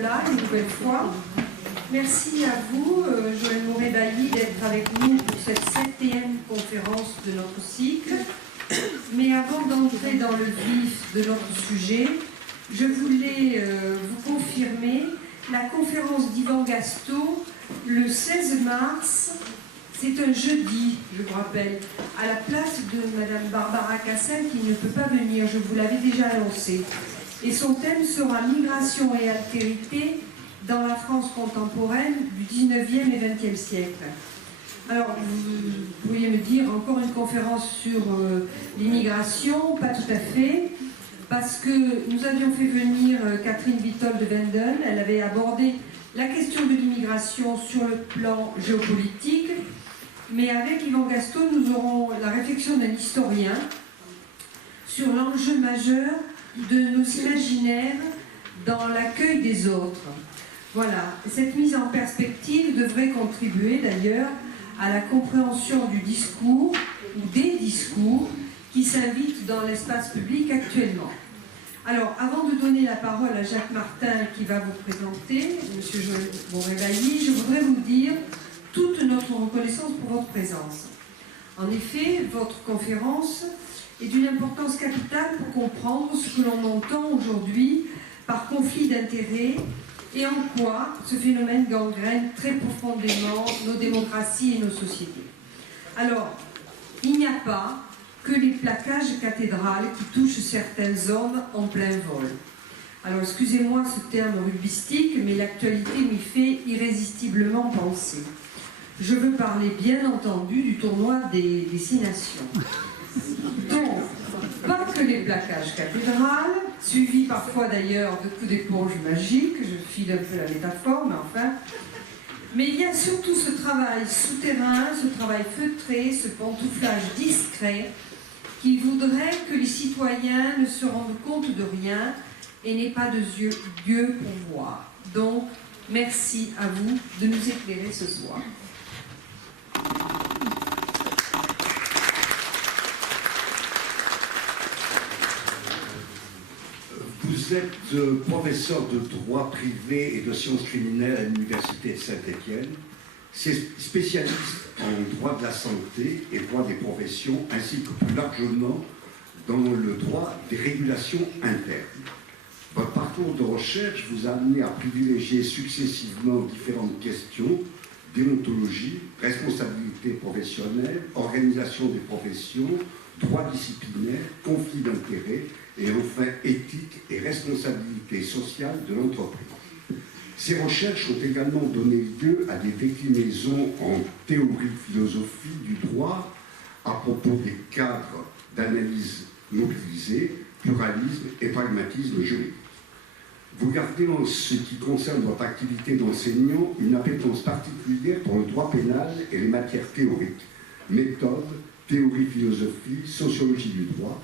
là une nouvelle fois. Merci à vous, Joël Moret-Bailly, d'être avec nous pour cette 7e conférence de notre cycle. Mais avant d'entrer dans le vif de notre sujet, je voulais vous confirmer la conférence d'Yvan Gastaut le 16 mars. C'est un jeudi, je vous rappelle, à la place de Madame Barbara Cassel qui ne peut pas venir, je vous l'avais déjà annoncé. Et son thème sera migration et altérité dans la France contemporaine du 19e et 20e siècle. Alors, vous pourriez me dire encore une conférence sur l'immigration, pas tout à fait, parce que nous avions fait venir Catherine Witold de Wendel, elle avait abordé la question de l'immigration sur le plan géopolitique, mais avec Yvan Gastaut, nous aurons la réflexion d'un historien sur l'enjeu majeur de nos imaginaires dans l'accueil des autres. Voilà, cette mise en perspective devrait contribuer d'ailleurs à la compréhension du discours ou des discours qui s'invitent dans l'espace public actuellement. Alors, avant de donner la parole à Jacques Martin qui va vous présenter, M. Joël Moret-Bailly, je voudrais vous dire toute notre reconnaissance pour votre présence. En effet, votre conférence est d'une importance capitale pour comprendre ce que l'on entend aujourd'hui par conflit d'intérêts et en quoi ce phénomène gangrène très profondément nos démocraties et nos sociétés. Alors, il n'y a pas que les plaquages cathédrales qui touchent certaines zones en plein vol. Alors, excusez-moi ce terme rugbystique, mais l'actualité m'y fait irrésistiblement penser. Je veux parler, bien entendu, du tournoi des 6 nations. Donc, pas que les plaquages cathédrales, suivis parfois d'ailleurs de coups d'éponge magiques, je file un peu la métaphore, mais enfin. Mais il y a surtout ce travail souterrain, ce travail feutré, ce pantouflage discret, qui voudrait que les citoyens ne se rendent compte de rien et n'aient pas de Dieu pour voir. Donc, merci à vous de nous éclairer ce soir. Vous êtes professeur de droit privé et de sciences criminelles à l'Université de Saint-Étienne, spécialiste en droit de la santé et droit des professions, ainsi que plus largement dans le droit des régulations internes. Votre parcours de recherche vous a amené à privilégier successivement différentes questions: déontologie, responsabilité professionnelle, organisation des professions, droit disciplinaire, conflit d'intérêts, et enfin éthique et responsabilité sociale de l'entreprise. Ces recherches ont également donné lieu à des déclinaisons en théorie philosophie du droit à propos des cadres d'analyse mobilisés, pluralisme et pragmatisme juridique. Vous gardez en ce qui concerne votre activité d'enseignant une appétence particulière pour le droit pénal et les matières théoriques, méthode, théorie philosophie, sociologie du droit.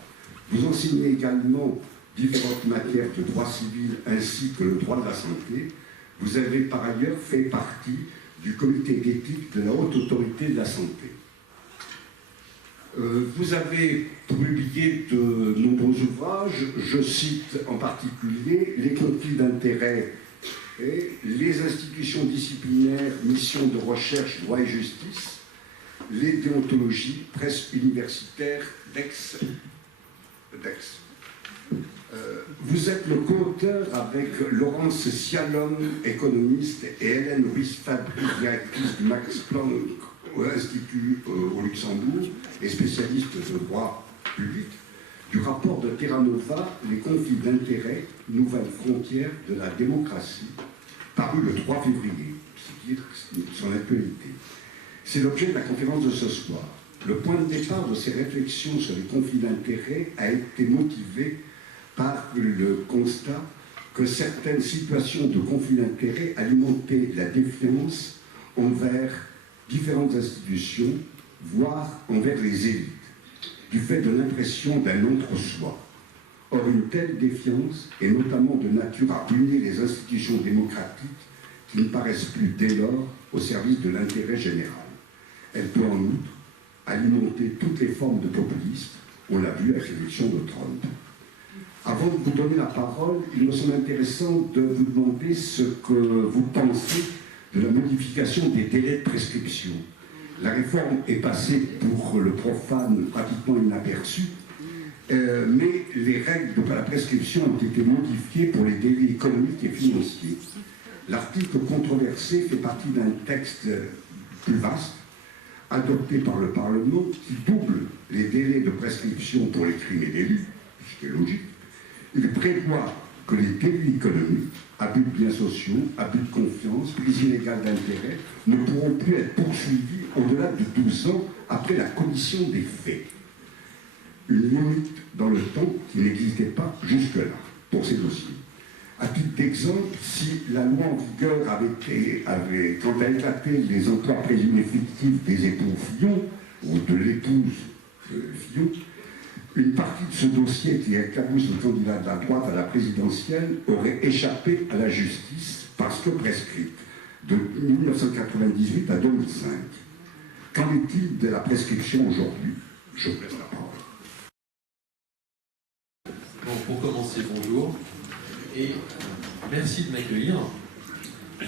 Vous enseignez également différentes matières de droit civil ainsi que le droit de la santé. Vous avez par ailleurs fait partie du comité d'éthique de la Haute Autorité de la Santé. Vous avez publié de nombreux ouvrages, je cite en particulier Les conflits d'intérêts et Les institutions disciplinaires, mission de recherche, droit et justice, Les déontologies, presse universitaire d'Aix. Vous êtes le co-auteur avec Laurence Sialom, économiste, et Hélène Ruiz-Fabry, directrice du Max Planck Institut au Luxembourg et spécialiste de droit public, du rapport de Terra Nova, Les conflits d'intérêts, nouvelles frontières de la démocratie, paru le 3 février, c'est-à-dire son actualité. C'est l'objet de la conférence de ce soir. Le point de départ de ces réflexions sur les conflits d'intérêts a été motivé par le constat que certaines situations de conflits d'intérêts alimentaient la défiance envers différentes institutions, voire envers les élites, du fait de l'impression d'un entre-soi. Or, une telle défiance est notamment de nature à ruiner les institutions démocratiques qui ne paraissent plus dès lors au service de l'intérêt général. Elle peut en outre alimenter toutes les formes de populisme, on l'a vu avec l'élection de Trump. Avant de vous donner la parole, il me semble intéressant de vous demander ce que vous pensez de la modification des délais de prescription. La réforme est passée pour le profane pratiquement inaperçue, mais les règles de la prescription ont été modifiées pour les délits économiques et financiers. L'article controversé fait partie d'un texte plus vaste, adopté par le Parlement, qui double les délais de prescription pour les crimes et délits, ce qui est logique. Il prévoit que les délits économiques, abus de biens sociaux, abus de confiance, prise illégale d'intérêt, ne pourront plus être poursuivis au-delà de 12 ans après la commission des faits. Une limite dans le temps qui n'existait pas jusque-là pour ces dossiers. À titre d'exemple, si la loi en vigueur avait quand elle éclatait les emplois présumés fictifs des époux Fillon, ou de l'épouse Fillon, une partie de ce dossier qui éclabousse le candidat de la droite à la présidentielle aurait échappé à la justice parce que prescrite de 1998 à 2005. Qu'en est-il de la prescription aujourd'hui? Je vous laisse la parole. Bon, pour commencer, bonjour et merci de m'accueillir. Je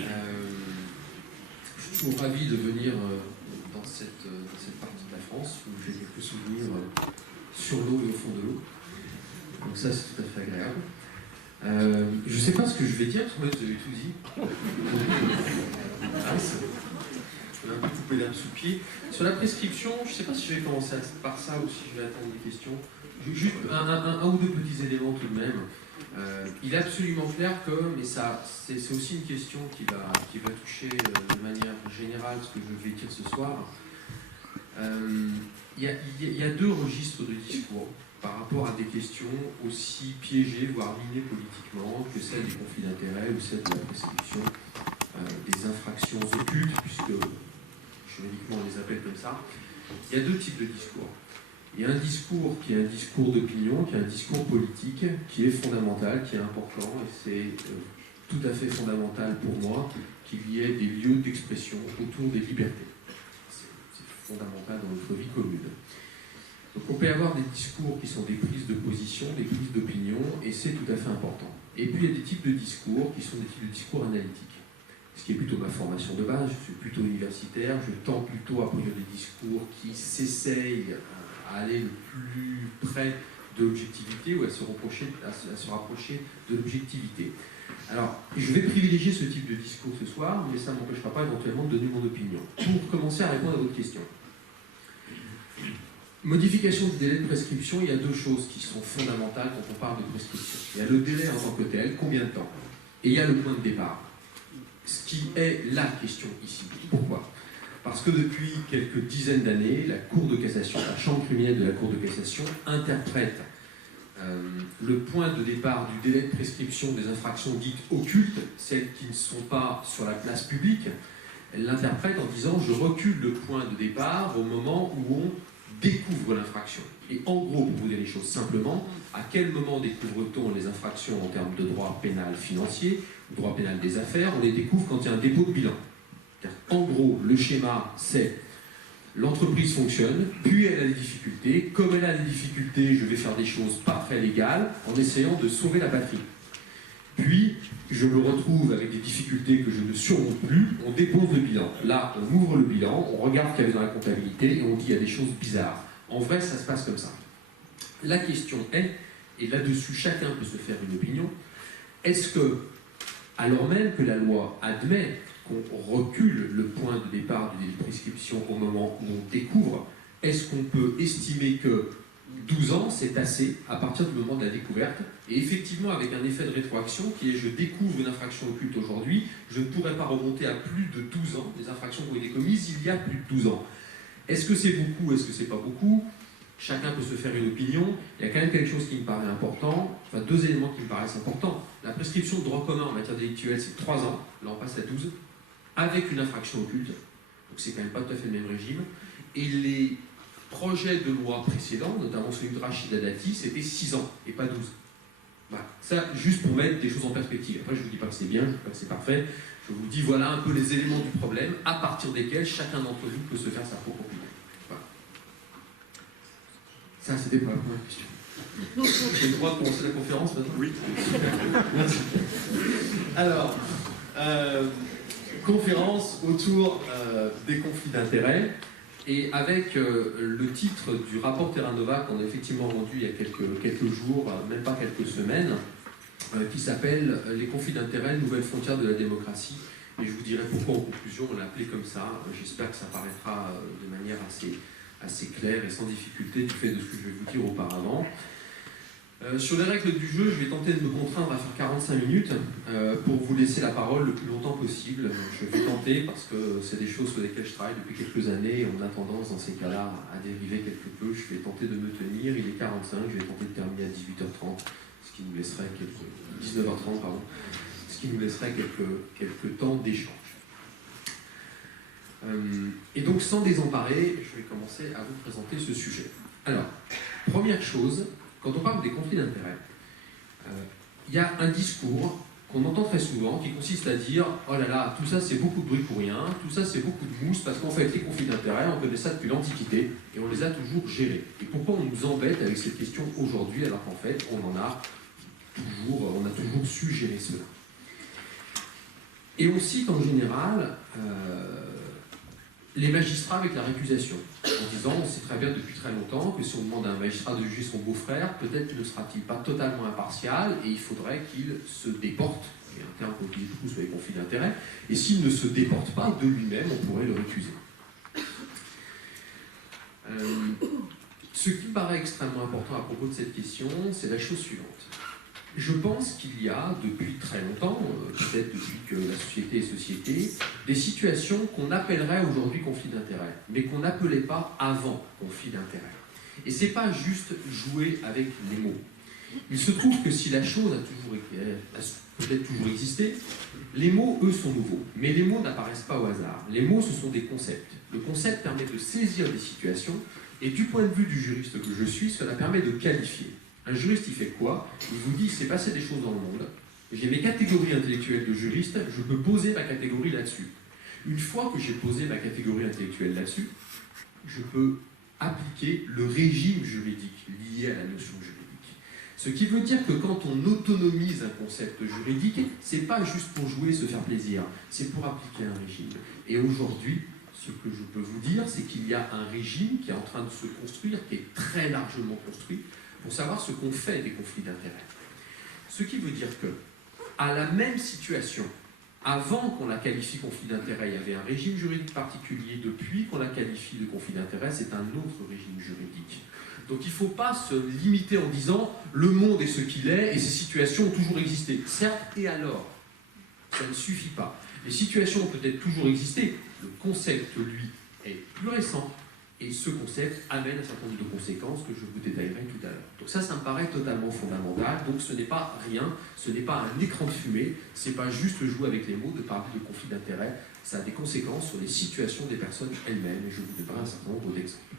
suis toujours ravi de venir dans cette partie de la France où j'ai quelques souvenirs sur l'eau et au fond de l'eau. Donc ça, c'est tout à fait agréable. Je ne sais pas ce que je vais dire, parce que vous avez tout dit. Je vais un peu couper l'herbe sous le pied. Sur la prescription, je ne sais pas si je vais commencer par ça ou si je vais attendre des questions. Juste un ou deux petits éléments tout de même. Il est absolument clair que, mais ça, c'est aussi une question qui va toucher de manière générale ce que je vais dire ce soir. Il y a deux registres de discours par rapport à des questions aussi piégées, voire minées politiquement, que celle des conflits d'intérêts ou celle de la prescription des infractions occultes, puisque juridiquement on les appelle comme ça. Il y a deux types de discours. Il y a un discours qui est un discours d'opinion, qui est un discours politique, qui est fondamental, qui est important, et c'est tout à fait fondamental pour moi qu'il y ait des lieux d'expression autour des libertés. C'est fondamental dans notre vie commune. Donc on peut avoir des discours qui sont des prises de position, des prises d'opinion, et c'est tout à fait important. Et puis il y a des types de discours qui sont des types de discours analytiques. Ce qui est plutôt ma formation de base, je suis plutôt universitaire, je tends plutôt à produire des discours qui s'essayent à aller le plus près de l'objectivité ou à se rapprocher de l'objectivité. Alors, je vais privilégier ce type de discours ce soir, mais ça ne m'empêchera pas éventuellement de donner mon opinion. Pour commencer à répondre à votre question. Modification du délai de prescription, il y a deux choses qui sont fondamentales quand on parle de prescription. Il y a le délai en tant que tel, combien de temps, et il y a le point de départ. Ce qui est la question ici. Pourquoi ? Parce que depuis quelques dizaines d'années, la Cour de cassation, la chambre criminelle de la Cour de cassation, interprète le point de départ du délai de prescription des infractions dites occultes, celles qui ne sont pas sur la place publique. Elle l'interprète en disant « je recule le point de départ au moment où on découvre l'infraction ». Et en gros, pour vous dire les choses simplement, à quel moment découvre-t-on les infractions en termes de droit pénal financier, droit pénal des affaires? On les découvre quand il y a un dépôt de bilan. En gros, le schéma, c'est l'entreprise fonctionne, puis elle a des difficultés. Comme elle a des difficultés, je vais faire des choses pas très légales en essayant de sauver la patrie. Puis, je me retrouve avec des difficultés que je ne surmonte plus, on dépose le bilan. Là, on ouvre le bilan, on regarde ce qu'il y avait dans la comptabilité et on dit qu'il y a des choses bizarres. En vrai, ça se passe comme ça. La question est, et là-dessus chacun peut se faire une opinion, est-ce que, alors même que la loi admet qu'on recule le point de départ du délai de prescription au moment où on découvre, est-ce qu'on peut estimer que 12 ans, c'est assez à partir du moment de la découverte? Et effectivement, avec un effet de rétroaction qui est je découvre une infraction occulte aujourd'hui, je ne pourrais pas remonter à plus de 12 ans des infractions qui ont été commises il y a plus de 12 ans. Est-ce que c'est beaucoup? Est-ce que c'est pas beaucoup? Chacun peut se faire une opinion. Il y a quand même quelque chose qui me paraît important, enfin deux éléments qui me paraissent importants. La prescription de droit commun en matière délictuelle, c'est 3 ans, là on passe à 12, avec une infraction occulte, donc c'est quand même pas tout à fait le même régime. Et les projets de loi précédents, notamment celui de Rachida Dati, c'était 6 ans et pas 12. Voilà. Ça, juste pour mettre des choses en perspective. Après, je ne vous dis pas que c'est bien, je ne dis pas que c'est parfait. Je vous dis, voilà un peu les éléments du problème, à partir desquels chacun d'entre vous peut se faire sa propre opinion. Voilà. Ça, c'était pour la première question. J'ai le droit de commencer la conférence maintenant? Oui. Merci. Alors, conférence autour des conflits d'intérêts, et avec le titre du rapport Terra Nova qu'on a effectivement rendu il y a quelques jours, même pas quelques semaines, qui s'appelle « Les conflits d'intérêts, nouvelles frontières de la démocratie ». Et je vous dirai pourquoi en conclusion on l'a appelé comme ça. J'espère que ça paraîtra de manière assez claire et sans difficulté du fait de ce que je vais vous dire auparavant. Sur les règles du jeu, je vais tenter de me contraindre à faire 45 minutes pour vous laisser la parole le plus longtemps possible. Je vais tenter parce que c'est des choses sur lesquelles je travaille depuis quelques années et on a tendance dans ces cas-là à dériver quelque peu. Je vais tenter de me tenir. Il est 45, je vais tenter de terminer à 18h30, ce qui nous laisserait 19h30, pardon, ce qui nous laisserait quelques temps d'échange. Et donc, sans désemparer, je vais commencer à vous présenter ce sujet. Alors, première chose, quand on parle des conflits d'intérêts, il y a un discours qu'on entend très souvent qui consiste à dire « Oh là là, tout ça c'est beaucoup de bruit pour rien, tout ça c'est beaucoup de mousse, parce qu'en fait les conflits d'intérêts, on connaît ça depuis l'Antiquité et on les a toujours gérés. Et pourquoi on nous embête avec cette question aujourd'hui alors qu'en fait on a toujours su gérer cela ?» Et on cite en général les magistrats avec la récusation, en disant on sait très bien depuis très longtemps que si on demande à un magistrat de juger son beau-frère, peut-être ne sera-t-il pas totalement impartial et il faudrait qu'il se déporte, et un terme qu'on utilise beaucoup sur les conflits d'intérêts, et s'il ne se déporte pas de lui-même, on pourrait le récuser. Ce qui me paraît extrêmement important à propos de cette question, c'est la chose suivante. Je pense qu'il y a, depuis très longtemps, peut-être depuis que la société est société, des situations qu'on appellerait aujourd'hui conflits d'intérêts, mais qu'on n'appelait pas avant conflits d'intérêts. Et c'est pas juste jouer avec les mots. Il se trouve que si la chose a peut-être toujours existé, les mots, eux, sont nouveaux. Mais les mots n'apparaissent pas au hasard. Les mots, ce sont des concepts. Le concept permet de saisir des situations, et du point de vue du juriste que je suis, cela permet de qualifier. Un juriste, il fait quoi? Il vous dit, il s'est passé des choses dans le monde, j'ai mes catégories intellectuelles de juriste, je peux poser ma catégorie là-dessus. Une fois que j'ai posé ma catégorie intellectuelle là-dessus, je peux appliquer le régime juridique lié à la notion juridique. Ce qui veut dire que quand on autonomise un concept juridique, c'est pas juste pour jouer, se faire plaisir, c'est pour appliquer un régime. Et aujourd'hui, ce que je peux vous dire, c'est qu'il y a un régime qui est en train de se construire, qui est très largement construit, pour savoir ce qu'on fait des conflits d'intérêts. Ce qui veut dire que, à la même situation, avant qu'on la qualifie conflit d'intérêts, il y avait un régime juridique particulier. Depuis qu'on la qualifie de conflit d'intérêts, c'est un autre régime juridique. Donc il ne faut pas se limiter en disant « le monde est ce qu'il est et ces situations ont toujours existé ». Certes, et alors? Ça ne suffit pas. Les situations ont peut-être toujours existé. Le concept, lui, est plus récent. Et ce concept amène un certain nombre de conséquences que je vous détaillerai tout à l'heure. Donc ça me paraît totalement fondamental. Donc ce n'est pas rien, ce n'est pas un écran de fumée, ce n'est pas juste jouer avec les mots de parler de conflit d'intérêts. Ça a des conséquences sur les situations des personnes elles-mêmes. Et je vous donnerai un certain nombre d'exemples.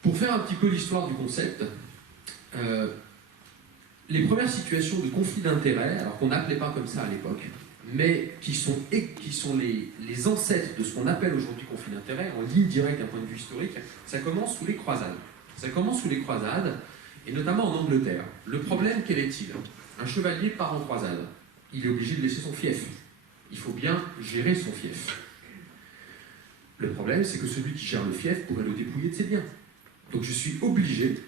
Pour faire un petit peu l'histoire du concept, les premières situations de conflit d'intérêts, alors qu'on n'appelait pas comme ça à l'époque, mais qui sont les ancêtres de ce qu'on appelle aujourd'hui conflit d'intérêts, en ligne directe d'un point de vue historique, ça commence sous les croisades. Ça commence sous les croisades, et notamment en Angleterre. Le problème, quel est-il? Un chevalier part en croisade. Il est obligé de laisser son fief. Il faut bien gérer son fief. Le problème, c'est que celui qui gère le fief pourrait le dépouiller de ses biens. Donc je suis obligé,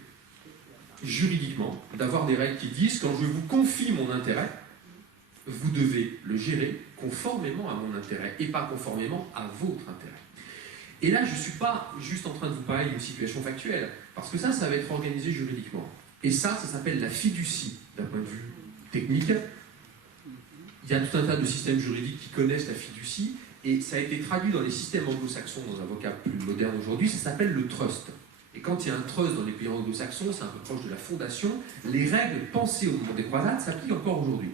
juridiquement, d'avoir des règles qui disent, quand je vous confie mon intérêt, vous devez le gérer conformément à mon intérêt et pas conformément à votre intérêt. Et là, je ne suis pas juste en train de vous parler d'une situation factuelle, parce que ça va être organisé juridiquement. Et ça s'appelle la fiducie, d'un point de vue technique. Il y a tout un tas de systèmes juridiques qui connaissent la fiducie, et ça a été traduit dans les systèmes anglo-saxons, dans un vocable plus moderne aujourd'hui, ça s'appelle le trust. Et quand il y a un trust dans les pays anglo-saxons, c'est un peu proche de la fondation, les règles pensées au moment des croisades s'appliquent encore aujourd'hui.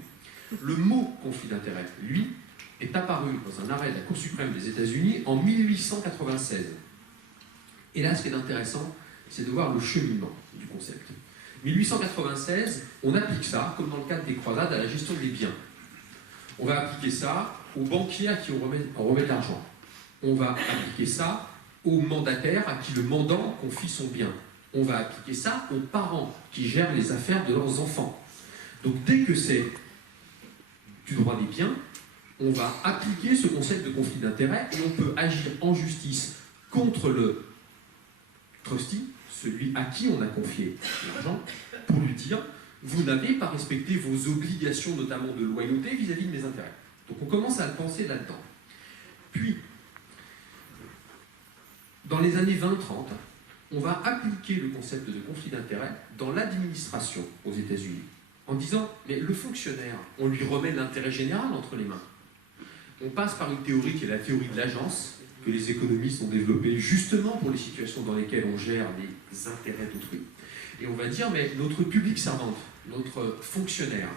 Le mot conflit d'intérêts, lui, est apparu dans un arrêt de la Cour suprême des États-Unis en 1896. Et là, ce qui est intéressant, c'est de voir le cheminement du concept. 1896, on applique ça, comme dans le cadre des croisades, à la gestion des biens. On va appliquer ça aux banquiers à qui on remet de l'argent. On va appliquer ça aux mandataires à qui le mandant confie son bien. on va appliquer ça aux parents qui gèrent les affaires de leurs enfants. Donc dès que c'est du droit des biens, on va appliquer ce concept de conflit d'intérêt et on peut agir en justice contre le trustee, celui à qui on a confié l'argent, pour lui dire « vous n'avez pas respecté vos obligations, notamment de loyauté, vis-à-vis de mes intérêts ». Donc on commence à le penser là-dedans. Puis, dans les années 20-30, on va appliquer le concept de conflit d'intérêt dans l'administration aux États-Unis, en disant « mais le fonctionnaire, on lui remet l'intérêt général entre les mains ». On passe par une théorie qui est la théorie de l'agence, que les économistes ont développée justement pour les situations dans lesquelles on gère les intérêts d'autrui. Et on va dire, mais notre public servante, notre fonctionnaire,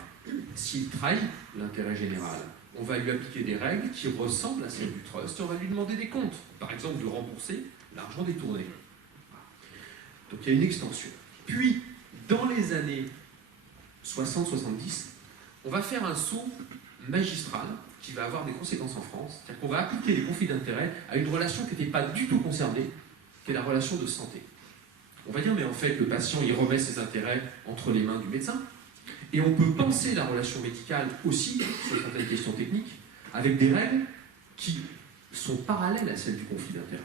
s'il trahit l'intérêt général, on va lui appliquer des règles qui ressemblent à celles du trust et on va lui demander des comptes, par exemple de rembourser l'argent détourné. Donc il y a une extension. Puis, dans les années 60-70, on va faire un saut magistral qui va avoir des conséquences en France, c'est-à-dire qu'on va appliquer les conflits d'intérêts à une relation qui n'était pas du tout concernée, qui est la relation de santé. On va dire, mais en fait, le patient, il remet ses intérêts entre les mains du médecin, et on peut penser la relation médicale aussi, sur certaines questions techniques, avec des règles qui sont parallèles à celles du conflit d'intérêts,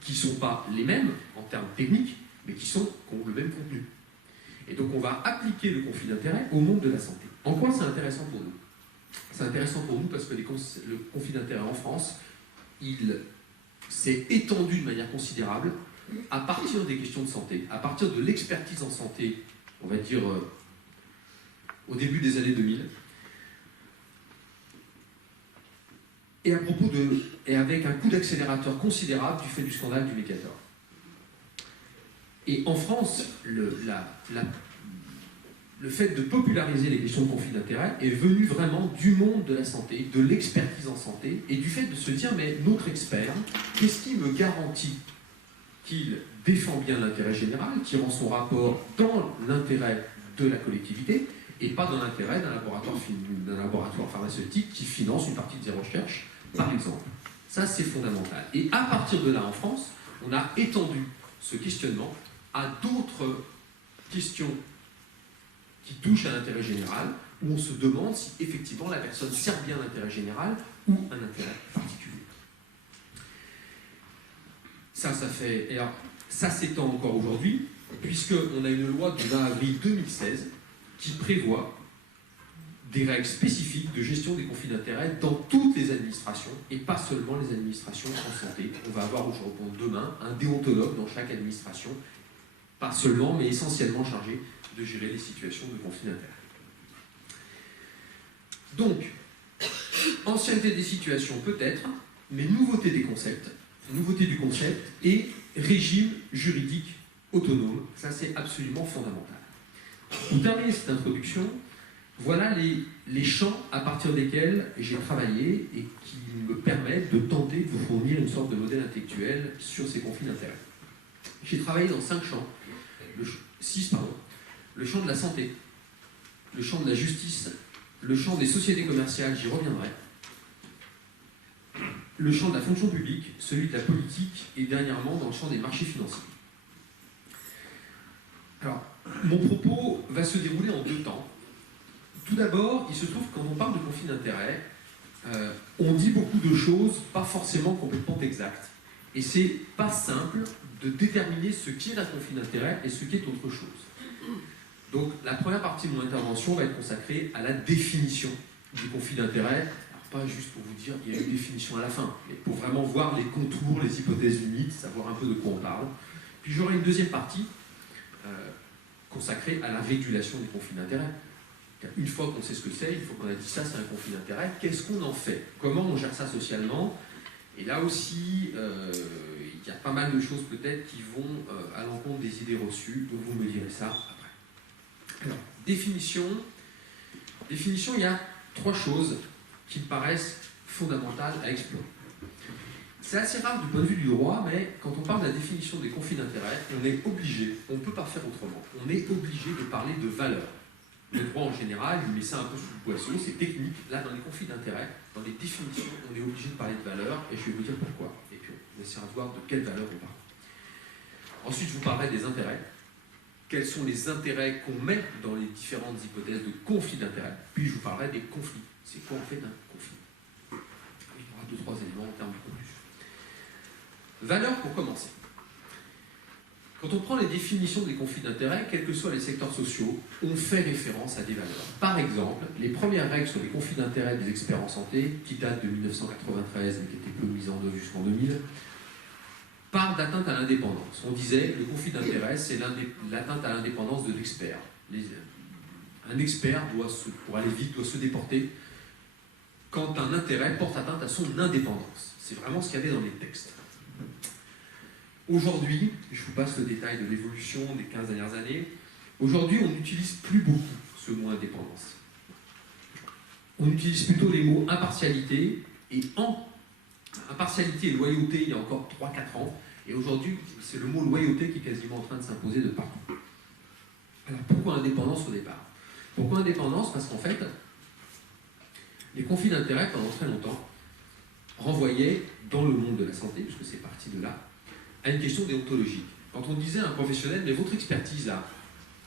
qui ne sont pas les mêmes en termes techniques, mais qui ont le même contenu. Et donc on va appliquer le conflit d'intérêts au monde de la santé. En quoi c'est intéressant pour nous? C'est intéressant pour nous parce que le conflit d'intérêts en France, il s'est étendu de manière considérable à partir des questions de santé, à partir de l'expertise en santé, on va dire au début des années 2000, et avec un coup d'accélérateur considérable du fait du scandale du Mediator. Et en France, le fait de populariser les questions de conflit d'intérêts est venu vraiment du monde de la santé, de l'expertise en santé, et du fait de se dire, mais notre expert, qu'est-ce qui me garantit qu'il défend bien l'intérêt général, qui rend son rapport dans l'intérêt de la collectivité, et pas dans l'intérêt d'un laboratoire pharmaceutique qui finance une partie de ses recherches, par exemple. Ça, c'est fondamental. Et à partir de là, en France, on a étendu ce questionnement à d'autres questions qui touchent à l'intérêt général, où on se demande si effectivement la personne sert bien l'intérêt général ou un intérêt particulier. Ça fait... Et alors, ça s'étend encore aujourd'hui, puisqu'on a une loi du 20 avril 2016 qui prévoit des règles spécifiques de gestion des conflits d'intérêts dans toutes les administrations, et pas seulement les administrations en santé. On va avoir aujourd'hui, demain, un déontologue dans chaque administration, pas seulement, mais essentiellement chargé de gérer les situations de conflit d'intérêts. Donc, ancienneté des situations peut-être, mais nouveauté des concepts, nouveauté du concept et régime juridique autonome, ça c'est absolument fondamental. Pour terminer cette introduction, voilà les champs à partir desquels j'ai travaillé et qui me permettent de tenter de vous fournir une sorte de modèle intellectuel sur ces conflits d'intérêts. J'ai travaillé dans 6, le champ de la santé, le champ de la justice, le champ des sociétés commerciales, j'y reviendrai, le champ de la fonction publique, celui de la politique et dernièrement dans le champ des marchés financiers. Alors, mon propos va se dérouler en 2 temps. Tout d'abord, il se trouve que quand on parle de conflit d'intérêts, on dit beaucoup de choses pas forcément complètement exactes. Et c'est pas simple de déterminer ce qui est un conflit d'intérêts et ce qui est autre chose. Donc la première partie de mon intervention va être consacrée à la définition du conflit d'intérêts. Alors pas juste pour vous dire il y a une définition à la fin, mais pour vraiment voir les contours, les hypothèses limites, savoir un peu de quoi on parle. Puis j'aurai une deuxième partie consacrée à la régulation des conflits d'intérêts. Une fois qu'on sait ce que c'est, une fois qu'on a dit ça, c'est un conflit d'intérêts, qu'est-ce qu'on en fait? Comment on gère ça socialement? Et là aussi, il y a pas mal de choses peut-être qui vont à l'encontre des idées reçues, donc vous me direz ça après. Alors, définition, il y a 3 choses qui me paraissent fondamentales à explorer. C'est assez rare du point de vue du droit, mais quand on parle de la définition des conflits d'intérêts, on est obligé, on ne peut pas faire autrement, on est obligé de parler de valeur. Le droit en général, il met ça un peu sous le poisson, c'est technique. Là, dans les conflits d'intérêts, dans les définitions, on est obligé de parler de valeur, et je vais vous dire pourquoi. Et puis, on essaiera de voir de quelle valeur on parle. Ensuite, je vous parlerai des intérêts. Quels sont les intérêts qu'on met dans les différentes hypothèses de conflit d'intérêts. Puis je vous parlerai des conflits. C'est quoi en fait un conflit? Il y aura 2-3 éléments en termes de conclusion. Valeurs pour commencer. Quand on prend les définitions des conflits d'intérêts, quels que soient les secteurs sociaux, on fait référence à des valeurs. Par exemple, les premières règles sur les conflits d'intérêts des experts en santé, qui datent de 1993 mais qui étaient peu mises en œuvre jusqu'en 2000, parlent d'atteinte à l'indépendance. On disait le conflit d'intérêts, c'est l'atteinte à l'indépendance de l'expert. Un expert, pour aller vite, doit se déporter quand un intérêt porte atteinte à son indépendance. C'est vraiment ce qu'il y avait dans les textes. Aujourd'hui, je vous passe le détail de l'évolution des 15 dernières années. Aujourd'hui, on n'utilise plus beaucoup ce mot indépendance. On utilise plutôt les mots impartialité et impartialité et loyauté il y a encore 3-4 ans. Et aujourd'hui, c'est le mot loyauté qui est quasiment en train de s'imposer de partout. Alors pourquoi indépendance au départ? Pourquoi indépendance? Parce qu'en fait, les conflits d'intérêts, pendant très longtemps, renvoyaient dans le monde de la santé, puisque c'est parti de là, à une question déontologique. Quand on disait à un professionnel, mais votre expertise là,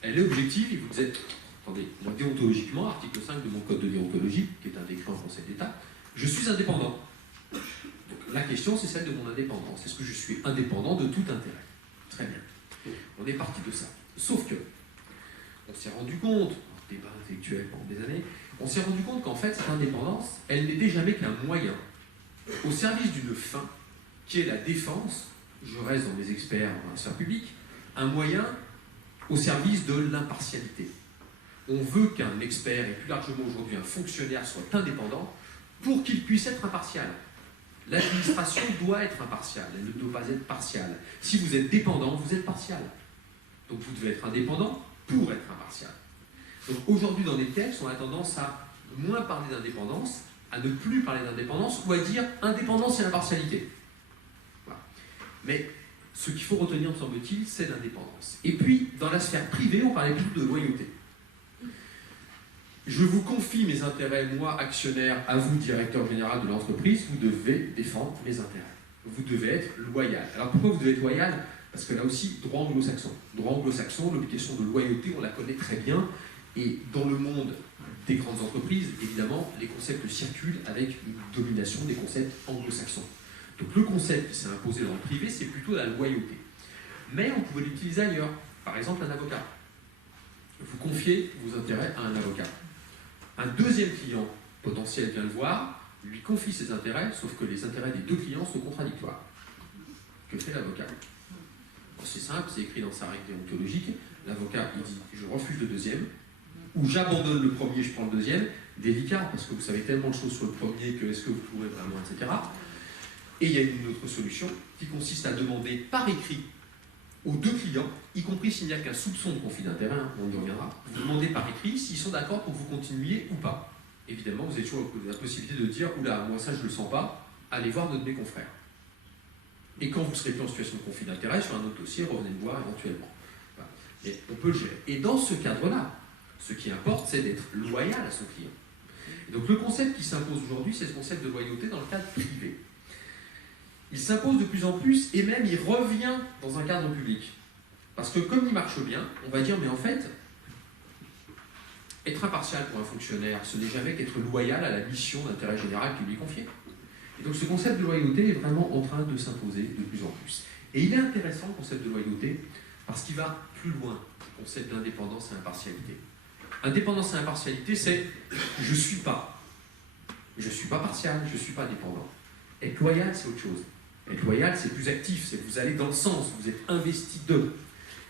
elle est objective, il vous disait, attendez, moi déontologiquement, article 5 de mon code de déontologie, qui est un décret en Conseil d'État, je suis indépendant. Donc la question c'est celle de mon indépendance. Est-ce que je suis indépendant de tout intérêt? Très bien. On est parti de ça. Sauf que, on s'est rendu compte, débat intellectuel pendant des années, on s'est rendu compte qu'en fait, cette indépendance, elle n'était jamais qu'un moyen au service d'une fin, qui est la défense, je reste dans les experts dans la sphère publique, un moyen au service de l'impartialité. On veut qu'un expert, et plus largement aujourd'hui un fonctionnaire, soit indépendant pour qu'il puisse être impartial. L'administration doit être impartiale, elle ne doit pas être partiale. Si vous êtes dépendant, vous êtes partial. Donc vous devez être indépendant pour être impartial. Donc aujourd'hui dans les textes, on a tendance à moins parler d'indépendance, à ne plus parler d'indépendance, ou à dire indépendance et impartialité. Voilà. Mais ce qu'il faut retenir, me semble-t-il, c'est l'indépendance. Et puis, dans la sphère privée, on parlait plutôt de loyauté. Je vous confie mes intérêts, moi, actionnaire, à vous, directeur général de l'entreprise, vous devez défendre mes intérêts. Vous devez être loyal. Alors pourquoi vous devez être loyal? Parce que là aussi, droit anglo-saxon. Droit anglo-saxon, l'obligation de loyauté, on la connaît très bien. Et dans le monde des grandes entreprises, évidemment, les concepts circulent avec une domination des concepts anglo-saxons. Donc le concept qui s'est imposé dans le privé, c'est plutôt la loyauté. Mais on pouvait l'utiliser ailleurs. Par exemple, un avocat. Vous confiez vos intérêts à un avocat. Un deuxième client potentiel vient le voir, lui confie ses intérêts, sauf que les intérêts des deux clients sont contradictoires. Que fait l'avocat? C'est simple, c'est écrit dans sa règle déontologique. L'avocat, il dit, je refuse le deuxième, ou j'abandonne le premier, je prends le deuxième. Délicat, parce que vous savez tellement de choses sur le premier que est-ce que vous pourrez vraiment, etc. Et il y a une autre solution qui consiste à demander par écrit aux deux clients, y compris s'il n'y a qu'un soupçon de conflit d'intérêt, on y reviendra, vous demandez par écrit s'ils sont d'accord pour que vous continuiez ou pas. Évidemment, vous avez toujours la possibilité de dire, oula, moi ça je ne le sens pas, allez voir notre confrères. Et quand vous serez plus en situation de conflit d'intérêt, sur un autre dossier, revenez me voir éventuellement. Voilà. Et on peut le gérer. Et dans ce cadre-là, ce qui importe, c'est d'être loyal à son client. Et donc le concept qui s'impose aujourd'hui, c'est ce concept de loyauté dans le cadre privé. Il s'impose de plus en plus et même il revient dans un cadre public. Parce que comme il marche bien, on va dire, mais en fait, être impartial pour un fonctionnaire, ce n'est jamais qu'être loyal à la mission d'intérêt général qui lui est confiée. Et donc ce concept de loyauté est vraiment en train de s'imposer de plus en plus. Et il est intéressant, le concept de loyauté, parce qu'il va plus loin du concept d'indépendance et impartialité. Indépendance et impartialité, c'est je ne suis pas partial, je ne suis pas dépendant. Être loyal, c'est autre chose. Être loyal, c'est plus actif, c'est vous allez dans le sens, vous êtes investi d'eux.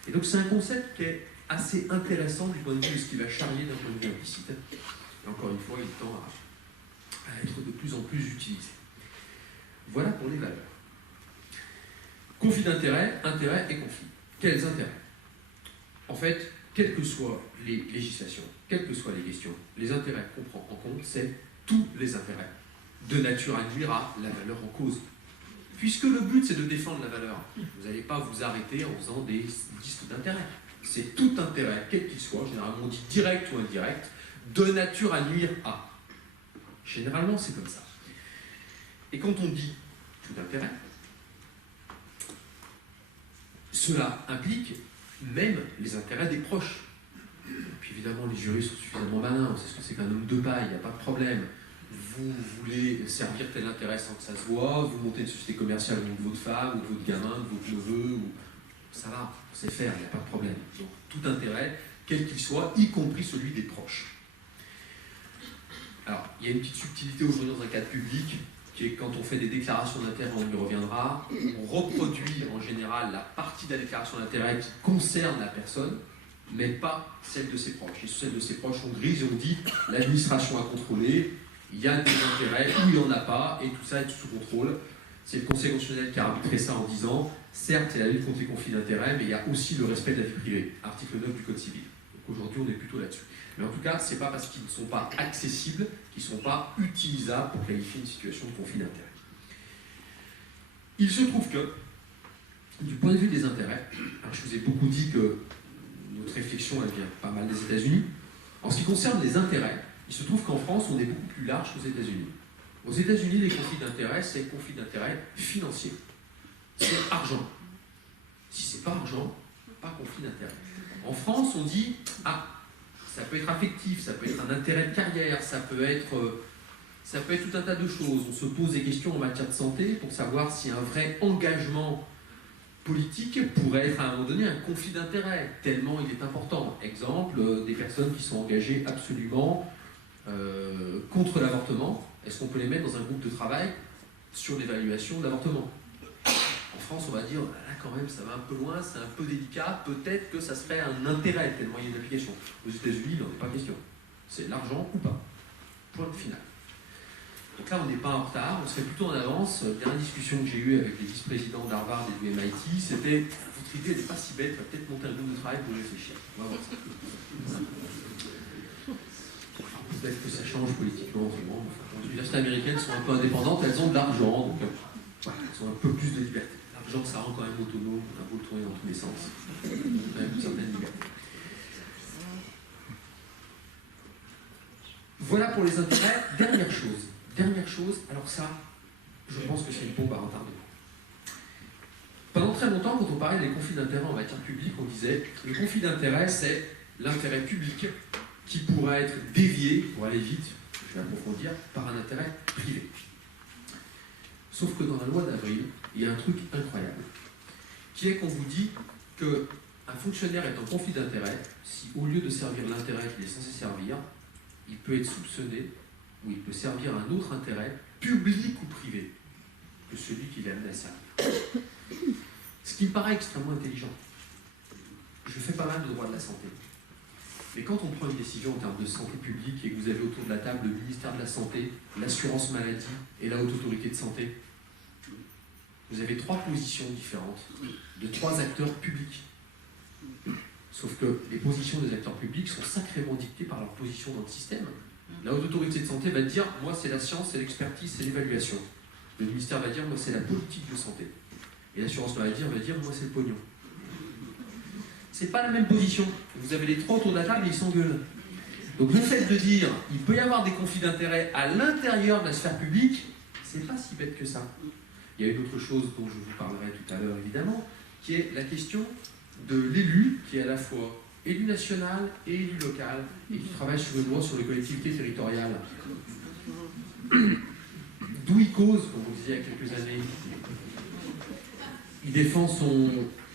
Et donc c'est un concept qui est assez intéressant du point de vue de ce qui va charrier d'un point de vue implicite. Et encore une fois, il tend à être de plus en plus utilisé. Voilà pour les valeurs. Conflit d'intérêt, intérêt et conflit. Quels intérêts? En fait, quelles que soient les législations, quelles que soient les questions, les intérêts qu'on prend en compte, c'est tous les intérêts, de nature à nuire à la valeur en cause. Puisque le but, c'est de défendre la valeur, vous n'allez pas vous arrêter en faisant des listes d'intérêts. C'est tout intérêt, quel qu'il soit, généralement on dit direct ou indirect, de nature à nuire à. Généralement, c'est comme ça. Et quand on dit tout intérêt, cela implique même les intérêts des proches. Et puis évidemment, les juristes sont suffisamment malins, on sait ce que c'est qu'un homme de paille, il n'y a pas de problème. Vous voulez servir tel intérêt sans que ça se voit, vous montez une société commerciale au nom de votre femme, ou de votre gamin, de votre neveu, ou... ça va, on sait faire, il n'y a pas de problème. Donc tout intérêt, quel qu'il soit, y compris celui des proches. Alors, il y a une petite subtilité aujourd'hui dans un cadre public, qui est quand on fait des déclarations d'intérêt, on y reviendra, on reproduit en général la partie de la déclaration d'intérêt qui concerne la personne, mais pas celle de ses proches. Et celle de ses proches, on grise et on dit l'administration a contrôlé, il y a des intérêts ou il n'y en a pas, et tout ça est sous contrôle. C'est le Conseil constitutionnel qui a arbitré ça en disant, certes, il y a la lutte contre les conflits d'intérêts, mais il y a aussi le respect de la vie privée, article 9 du Code civil. Donc aujourd'hui, on est plutôt là-dessus. Mais en tout cas, ce n'est pas parce qu'ils ne sont pas accessibles qu'ils ne sont pas utilisables pour qualifier une situation de conflit d'intérêts. Il se trouve que, du point de vue des intérêts, alors je vous ai beaucoup dit que notre réflexion elle vient pas mal des États-Unis. En ce qui concerne les intérêts, il se trouve qu'en France, on est beaucoup plus large qu'aux États-Unis. Aux États-Unis, les conflits d'intérêts, c'est conflits d'intérêts financiers. C'est argent. Si c'est pas argent, pas conflit d'intérêts. En France, on dit, ah, ça peut être affectif, ça peut être un intérêt de carrière, ça peut être tout un tas de choses. On se pose des questions en matière de santé pour savoir si un vrai engagement politique pourrait être à un moment donné un conflit d'intérêts, tellement il est important. Exemple, des personnes qui sont engagées absolument contre l'avortement, est-ce qu'on peut les mettre dans un groupe de travail sur l'évaluation de l'avortement? En France, on va dire, là quand même, ça va un peu loin, c'est un peu délicat, peut-être que ça serait un intérêt tel moyen d'application. Aux États-Unis, il n'en est pas question. C'est l'argent ou pas. Point final. Donc là, on n'est pas en retard, on serait plutôt en avance. La dernière discussion que j'ai eue avec les vice-présidents d'Harvard et du MIT, c'était votre idée n'est pas si bête, on va peut-être monter un groupe de travail pour réfléchir. On va voir ça. Peut-être que ça change politiquement en ce moment. Les universités américaines sont un peu indépendantes, elles ont de l'argent, donc elles ont un peu plus de liberté. L'argent, ça rend quand même autonome, on a beau tourner dans tous les sens. Quand même une certaine liberté. Voilà pour les intérêts. Dernière chose, alors ça, je pense que c'est une bombe à retardement. Pendant très longtemps, quand on parlait des conflits d'intérêts en matière publique, on disait que le conflit d'intérêts, c'est l'intérêt public qui pourra être dévié, pour aller vite, je vais approfondir, par un intérêt privé. Sauf que dans la loi d'avril, il y a un truc incroyable, qui est qu'on vous dit qu'un fonctionnaire est en conflit d'intérêt si, au lieu de servir l'intérêt qu'il est censé servir, il peut être soupçonné ou il peut servir un autre intérêt, public ou privé, que celui qu'il est amené à servir. Ce qui me paraît extrêmement intelligent. Je fais pas mal de droit de la santé. Mais quand on prend une décision en termes de santé publique et que vous avez autour de la table le ministère de la Santé, l'assurance maladie et la haute autorité de santé, vous avez trois positions différentes de trois acteurs publics. Sauf que les positions des acteurs publics sont sacrément dictées par leur position dans le système. La haute autorité de santé va dire, moi c'est la science, c'est l'expertise, c'est l'évaluation. Le ministère va dire, moi c'est la politique de santé. Et l'assurance maladie va dire, moi c'est le pognon. C'est pas la même position. Vous avez les trois autour de la table et ils s'engueulent. Donc le fait de dire, il peut y avoir des conflits d'intérêts à l'intérieur de la sphère publique, c'est pas si bête que ça. Il y a une autre chose dont je vous parlerai tout à l'heure évidemment, qui est la question de l'élu, qui est à la fois élu national et élu local, et qui travaille sur une loi sur les collectivités territoriales. D'où il cause, comme on disait il y a quelques années.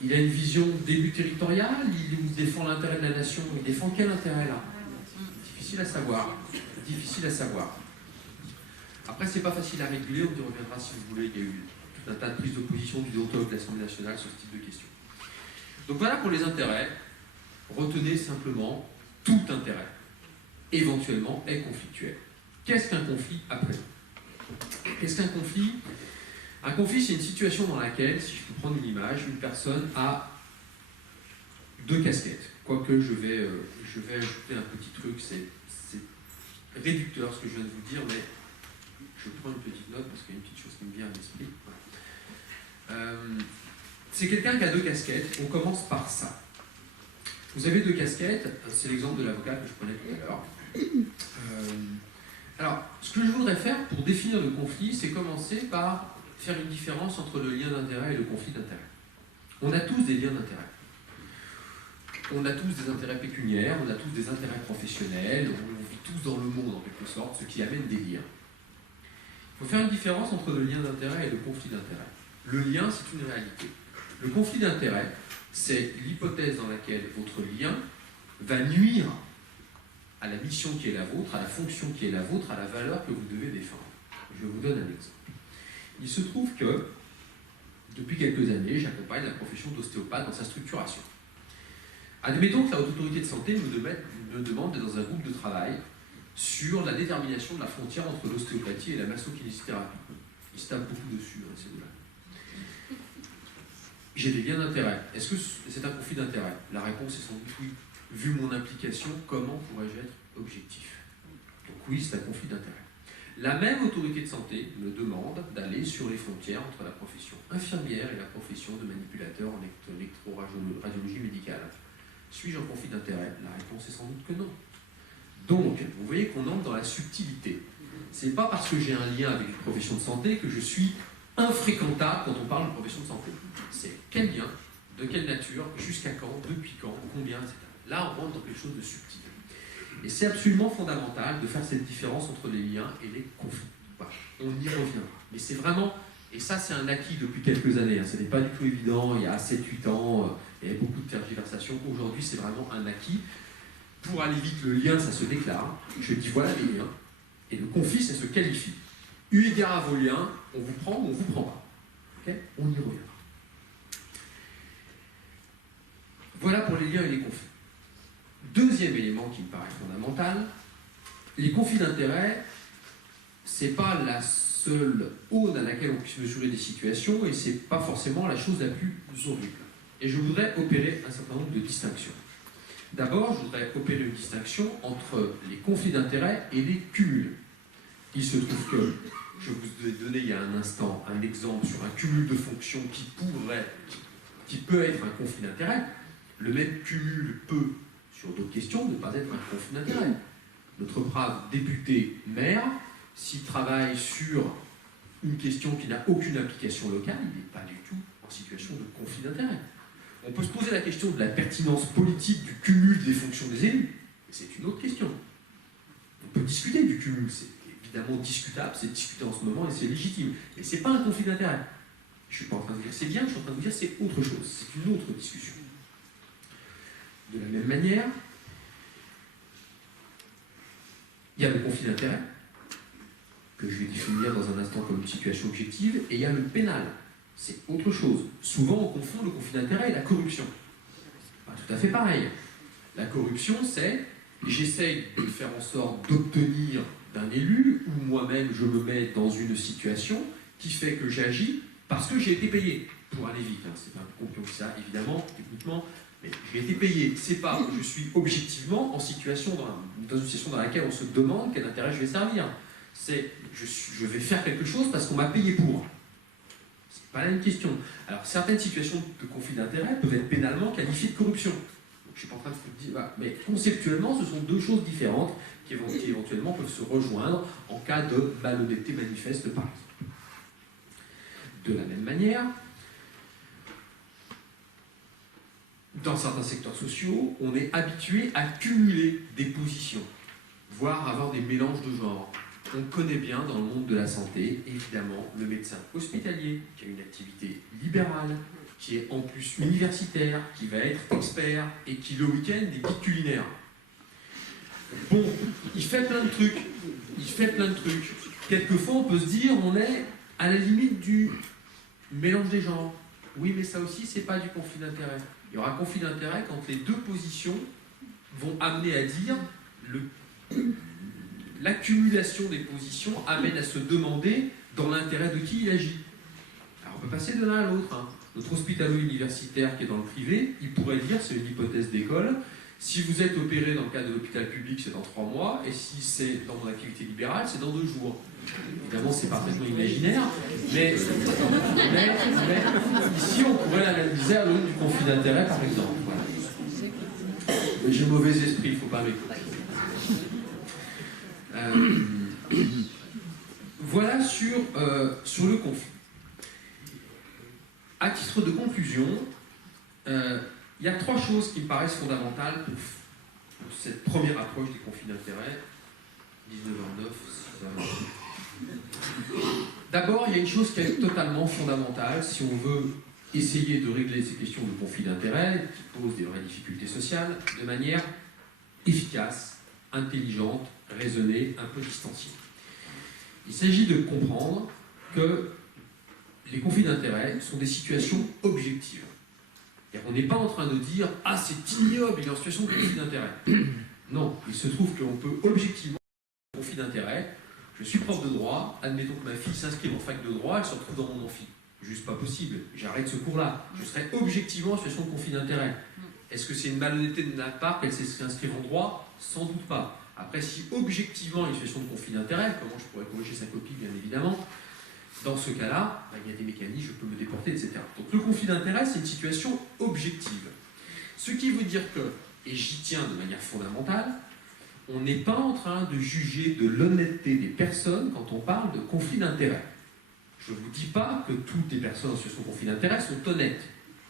Il a une vision d'élu territorial, il défend l'intérêt de la nation, il défend quel intérêt là? Difficile à savoir. Difficile à savoir. Après, c'est pas facile à réguler, on y reviendra si vous voulez, il y a eu tout un tas de prises de position du déontologue de l'Assemblée nationale sur ce type de questions. Donc voilà pour les intérêts. Retenez simplement, tout intérêt, éventuellement, est conflictuel. Qu'est-ce qu'un conflit après? Qu'est-ce qu'un conflit? Un conflit, c'est une situation dans laquelle, si je peux prendre une image, une personne a deux casquettes. Quoique je vais ajouter un petit truc, c'est réducteur ce que je viens de vous dire, mais je prends une petite note parce qu'il y a une petite chose qui me vient à l'esprit. C'est quelqu'un qui a deux casquettes. On commence par ça. Vous avez deux casquettes, c'est l'exemple de l'avocat que je prenais tout à l'heure. Alors, ce que je voudrais faire pour définir le conflit, c'est commencer par faire une différence entre le lien d'intérêt et le conflit d'intérêt. On a tous des liens d'intérêt. On a tous des intérêts pécuniaires, on a tous des intérêts professionnels, on vit tous dans le monde en quelque sorte, ce qui amène des liens. Il faut faire une différence entre le lien d'intérêt et le conflit d'intérêt. Le lien, c'est une réalité. Le conflit d'intérêt, c'est l'hypothèse dans laquelle votre lien va nuire à la mission qui est la vôtre, à la fonction qui est la vôtre, à la valeur que vous devez défendre. Je vous donne un exemple. Il se trouve que, depuis quelques années, j'accompagne la profession d'ostéopathe dans sa structuration. Admettons que la Haute Autorité de Santé me demande d'être dans un groupe de travail sur la détermination de la frontière entre l'ostéopathie et la massokinésithérapie. Ils se tapent beaucoup dessus, hein, ces deux-là. J'ai des liens d'intérêt. Est-ce que c'est un conflit d'intérêt? La réponse est sans doute oui. Vu mon implication, comment pourrais-je être objectif? Donc oui, c'est un conflit d'intérêt. La même autorité de santé me demande d'aller sur les frontières entre la profession infirmière et la profession de manipulateur en électroradiologie médicale. Suis-je en conflit d'intérêt? La réponse est sans doute que non. Donc, vous voyez qu'on entre dans la subtilité. C'est pas parce que j'ai un lien avec une profession de santé que je suis infréquentable quand on parle de profession de santé. C'est quel lien, de quelle nature, jusqu'à quand, depuis quand, combien, etc. Là, on rentre dans quelque chose de subtil. Et c'est absolument fondamental de faire cette différence entre les liens et les conflits. Voilà. On y reviendra. Mais c'est vraiment, et ça c'est un acquis depuis quelques années, hein. Ce n'est pas du tout évident, il y a 7-8 ans, il y avait beaucoup de tergiversations. Aujourd'hui, c'est vraiment un acquis. Pour aller vite, le lien, ça se déclare. Je dis voilà les liens. Et le conflit, ça se qualifie. Eu égard à vos liens, on vous prend ou on ne vous prend pas. Okay, on y reviendra. Voilà pour les liens et les conflits. Deuxième élément qui me paraît fondamental, les conflits d'intérêts, ce n'est pas la seule aune à laquelle on puisse mesurer des situations et ce n'est pas forcément la chose la plus horrible. Et je voudrais opérer un certain nombre de distinctions. D'abord, je voudrais opérer une distinction entre les conflits d'intérêts et les cumuls. Il se trouve que, je vous ai donné il y a un instant un exemple sur un cumul de fonctions qui peut être un conflit d'intérêts. Le même cumul peut, sur d'autres questions, ne pas être un conflit d'intérêts. Notre brave député maire, s'il travaille sur une question qui n'a aucune application locale, il n'est pas du tout en situation de conflit d'intérêts. On peut se poser la question de la pertinence politique du cumul des fonctions des élus. C'est une autre question. On peut discuter du cumul, c'est évidemment discutable, c'est discuté en ce moment et c'est légitime. Mais ce n'est pas un conflit d'intérêt. Je ne suis pas en train de dire c'est bien, je suis en train de vous dire c'est autre chose, c'est une autre discussion. De la même manière, il y a le conflit d'intérêt, que je vais définir dans un instant comme une situation objective, et il y a le pénal. C'est autre chose. Souvent, on confond le conflit d'intérêt et la corruption. Pas tout à fait pareil. La corruption, c'est j'essaye de faire en sorte d'obtenir d'un élu, ou moi-même je me mets dans une situation qui fait que j'agis parce que j'ai été payé. Pour aller vite, hein. C'est pas plus compliqué que ça, évidemment, techniquement, mais j'ai été payé. C'est pas que je suis objectivement en situation dans une situation dans laquelle on se demande quel intérêt je vais servir. C'est je vais faire quelque chose parce qu'on m'a payé pour. C'est pas la même question. Alors, certaines situations de conflit d'intérêt peuvent être pénalement qualifiées de corruption. Donc, je ne suis pas en train de vous dire, voilà. Mais conceptuellement, ce sont deux choses différentes qui éventuellement peuvent se rejoindre en cas de malhonnêteté manifeste, par exemple. De la même manière, dans certains secteurs sociaux, on est habitué à cumuler des positions, voire avoir des mélanges de genres. On connaît bien dans le monde de la santé, évidemment, le médecin hospitalier, qui a une activité libérale, qui est en plus universitaire, qui va être expert, et qui le week-end est guide culinaire. Bon, il fait plein de trucs. Quelquefois, on peut se dire, on est à la limite du mélange des genres. Oui, mais ça aussi, c'est pas du conflit d'intérêt. Il y aura conflit d'intérêt quand les deux positions vont amener à dire l'accumulation des positions amène à se demander dans l'intérêt de qui il agit. Alors on peut passer de l'un à l'autre. Hein. Notre hospitalo-universitaire qui est dans le privé, il pourrait dire, c'est une hypothèse d'école, si vous êtes opéré dans le cadre de l'hôpital public, c'est dans 3 mois, et si c'est dans mon activité libérale, c'est dans 2 jours. Évidemment, c'est parfaitement imaginaire, mais ici, on pourrait l'analyser à l'aune du conflit d'intérêt, par exemple. Voilà. J'ai mauvais esprit, il ne faut pas m'écouter. Voilà sur le conflit. À titre de conclusion, Il y a 3 choses qui me paraissent fondamentales pour cette première approche des conflits d'intérêts. 19h09, 6h09. D'abord, il y a une chose qui est totalement fondamentale si on veut essayer de régler ces questions de conflits d'intérêts qui posent des vraies difficultés sociales de manière efficace, intelligente, raisonnée, un peu distanciée. Il s'agit de comprendre que les conflits d'intérêts sont des situations objectives. On n'est pas en train de dire « Ah, c'est ignoble, il est en situation de conflit d'intérêt ». Non, il se trouve qu'on peut objectivement avoir un conflit d'intérêt. Je suis prof de droit, admettons que ma fille s'inscrive en fac de droit, elle se retrouve dans mon amphi. Juste pas possible, j'arrête ce cours-là. Je serai objectivement en situation de conflit d'intérêt. Est-ce que c'est une malhonnêteté de ma part qu'elle s'inscrive en droit? Sans doute pas. Après, si objectivement il y a une situation de conflit d'intérêt, comment je pourrais corriger sa copie, bien évidemment, dans ce cas-là, il y a des mécanismes, je peux me déporter, etc. Donc le conflit d'intérêt, c'est une situation objective. Ce qui veut dire que, et j'y tiens de manière fondamentale, on n'est pas en train de juger de l'honnêteté des personnes quand on parle de conflit d'intérêt. Je ne vous dis pas que toutes les personnes en situation de conflit d'intérêt sont honnêtes.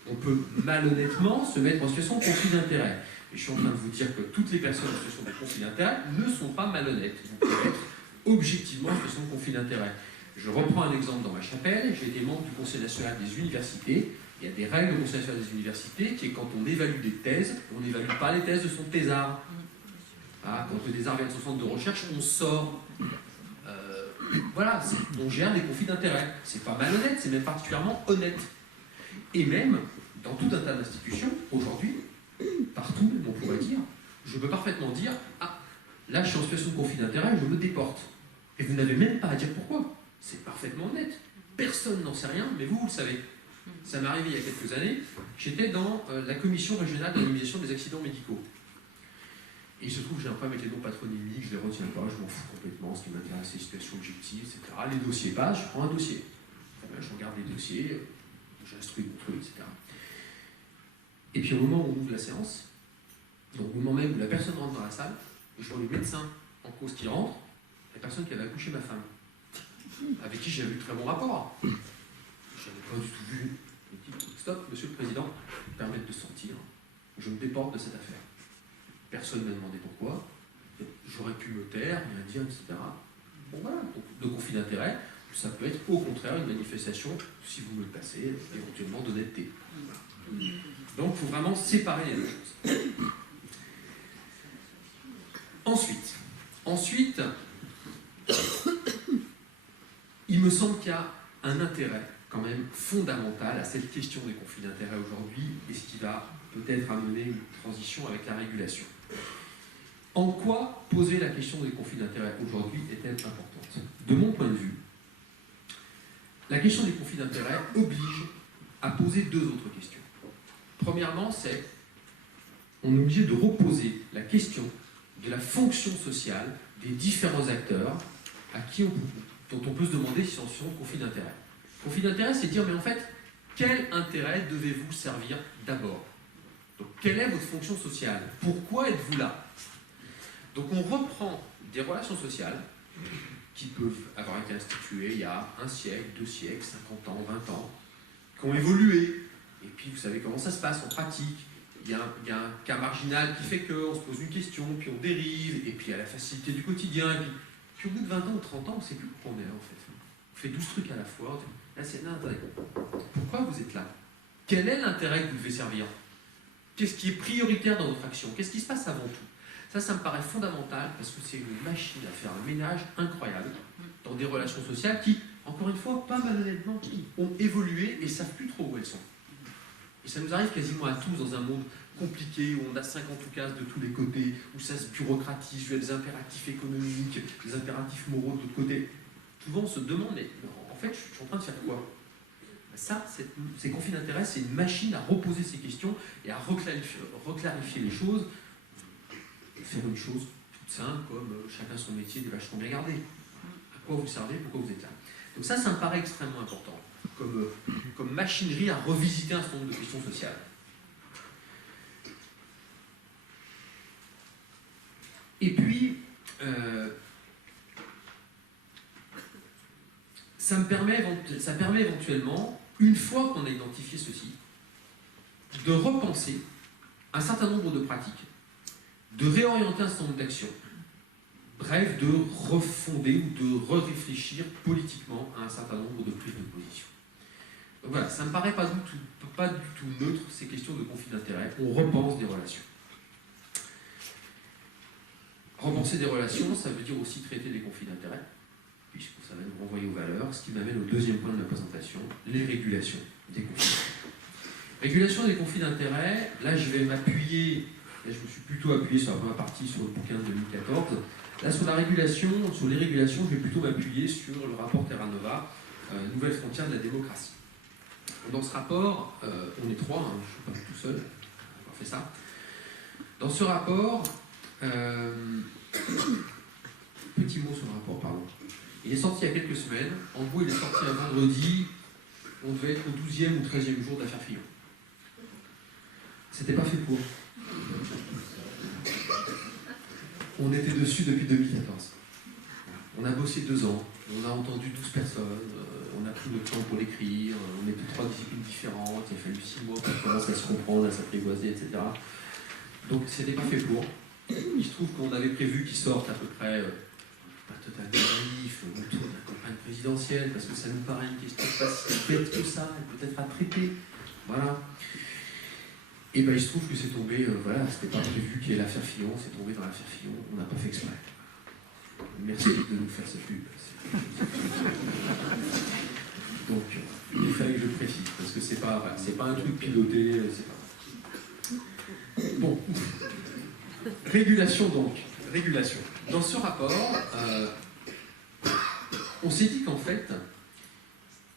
On peut malhonnêtement se mettre en situation de conflit d'intérêt. Et je suis en train de vous dire que toutes les personnes en situation de conflit d'intérêt ne sont pas malhonnêtes. Vous pouvez être objectivement en situation de conflit d'intérêt. Je reprends un exemple dans ma chapelle. J'ai été membre du Conseil national des universités. Il y a des règles au Conseil national des universités qui est quand on évalue des thèses, on n'évalue pas les thèses de son thésard. Ah, quand le thésard vient de son centre de recherche, on sort. Voilà, on gère des conflits d'intérêts. C'est pas malhonnête, c'est même particulièrement honnête. Et même, dans tout un tas d'institutions, aujourd'hui, partout, on pourrait dire, je peux parfaitement dire, ah, là je suis en situation de conflit d'intérêt, je me déporte. Et vous n'avez même pas à dire pourquoi. C'est parfaitement honnête. Personne n'en sait rien, mais vous le savez. Ça m'est arrivé il y a quelques années, j'étais dans la commission régionale d'indemnisation des accidents médicaux. Et il se trouve que j'ai un problème avec les noms patronymiques, je ne les retiens pas, je m'en fous complètement, ce qui m'intéresse, c'est les situations objectives, etc. Les dossiers passent, je prends un dossier. Je regarde les dossiers, j'instruis mon truc, etc. Et puis au moment où on ouvre la séance, donc au moment même où la personne rentre dans la salle, je vois le médecin en cause qui rentre, la personne qui avait accouché ma femme, avec qui j'avais eu très bon rapport. Je n'avais pas du tout vu. Il dit, stop, monsieur le président, permettre de sortir, je me déporte de cette affaire. Personne ne m'a demandé pourquoi, j'aurais pu me taire, rien dire, etc. Bon voilà, donc le conflit d'intérêt, ça peut être au contraire une manifestation, si vous me le passez, éventuellement d'honnêteté. Voilà. Donc il faut vraiment séparer les deux choses. Ensuite, il me semble qu'il y a un intérêt quand même fondamental à cette question des conflits d'intérêts aujourd'hui et ce qui va peut-être amener une transition avec la régulation. En quoi poser la question des conflits d'intérêts aujourd'hui est-elle importante? De mon point de vue, la question des conflits d'intérêts oblige à poser 2 autres questions. Premièrement, on est obligé de reposer la question de la fonction sociale des différents acteurs dont on peut se demander s'ils sont en situation de conflit d'intérêt. Conflit d'intérêt, c'est dire, mais en fait, quel intérêt devez-vous servir d'abord? Donc, quelle est votre fonction sociale? Pourquoi êtes-vous là? Donc, on reprend des relations sociales qui peuvent avoir été instituées il y a 1 siècle, 2 siècles, 50 ans, 20 ans, qui ont évolué. Et puis, vous savez comment ça se passe en pratique. Il y a un cas marginal qui fait qu'on se pose une question, puis on dérive, et puis il y a la facilité du quotidien. Et puis au bout de 20 ans ou 30 ans, on ne sait plus pourquoi on est là, en fait. On fait 12 trucs à la fois. Là, non, attendez. Pourquoi vous êtes là? Quel est l'intérêt que vous devez servir? Qu'est-ce qui est prioritaire dans votre action? Qu'est-ce qui se passe avant tout? Ça me paraît fondamental, parce que c'est une machine à faire un ménage incroyable dans des relations sociales qui, encore une fois, pas malhonnêtement, ont évolué et ne savent plus trop où elles sont. Et ça nous arrive quasiment à tous dans un monde compliqué, où on a 50 cases de tous les côtés, où ça se bureaucratise, où il y a des impératifs économiques, des impératifs moraux de l'autre côté. Souvent on se demande, mais en fait, je suis en train de faire quoi? Ça, ces conflits d'intérêts, c'est une machine à reposer ces questions et à reclarifier les choses, faire une chose toute simple, comme chacun son métier, des vachement bien gardé. À quoi vous servez, pourquoi vous êtes là? Donc ça me paraît extrêmement important. Comme machinerie à revisiter un certain nombre de questions sociales. Et puis, ça permet éventuellement, une fois qu'on a identifié ceci, de repenser un certain nombre de pratiques, de réorienter un certain nombre d'actions, bref, de refonder ou de réfléchir politiquement à un certain nombre de prises de position. Donc voilà, ça ne me paraît pas du tout neutre, ces questions de conflit d'intérêts. On repense des relations. Repenser des relations, ça veut dire aussi traiter des conflits d'intérêts, puisque ça va nous renvoyer aux valeurs, ce qui m'amène au deuxième point de ma présentation, les régulations des conflits d'intérêts. Régulation des conflits d'intérêts, là je vais m'appuyer, je me suis plutôt appuyé sur la première partie, sur le bouquin de 2014. Là sur les régulations, je vais plutôt m'appuyer sur le rapport Terranova, Nouvelles frontières de la démocratie. Dans ce rapport, on est trois, hein, je ne suis pas tout seul, on a fait ça. Dans ce rapport, petit mot sur le rapport, pardon. Il est sorti il y a quelques semaines. En gros, il est sorti un vendredi. On devait être au 12e ou 13e jour de l'affaire Fillon. C'était pas fait pour. On était dessus depuis 2014. On a bossé 2 ans. On a entendu 12 personnes. On a pris notre temps pour l'écrire. On était 3 disciplines différentes. Il a fallu 6 mois pour commencer à se comprendre, à s'apprivoiser, etc. Donc, c'était pas fait pour. Il se trouve qu'on avait prévu qu'il sorte à peu près, pas totalement naïf, autour de la campagne présidentielle, parce que ça nous paraît une question pas si bête que ça, et peut-être à traiter. Voilà. Et bien il se trouve que c'est tombé, voilà, c'était pas prévu qu'il y ait l'affaire Fillon, c'est tombé dans l'affaire Fillon, on n'a pas fait exprès. Merci de nous faire cette pub. Donc, il fallait que je précise, parce que c'est pas un truc piloté, c'est pas. Bon. Régulation donc. Régulation. Dans ce rapport, on s'est dit qu'en fait,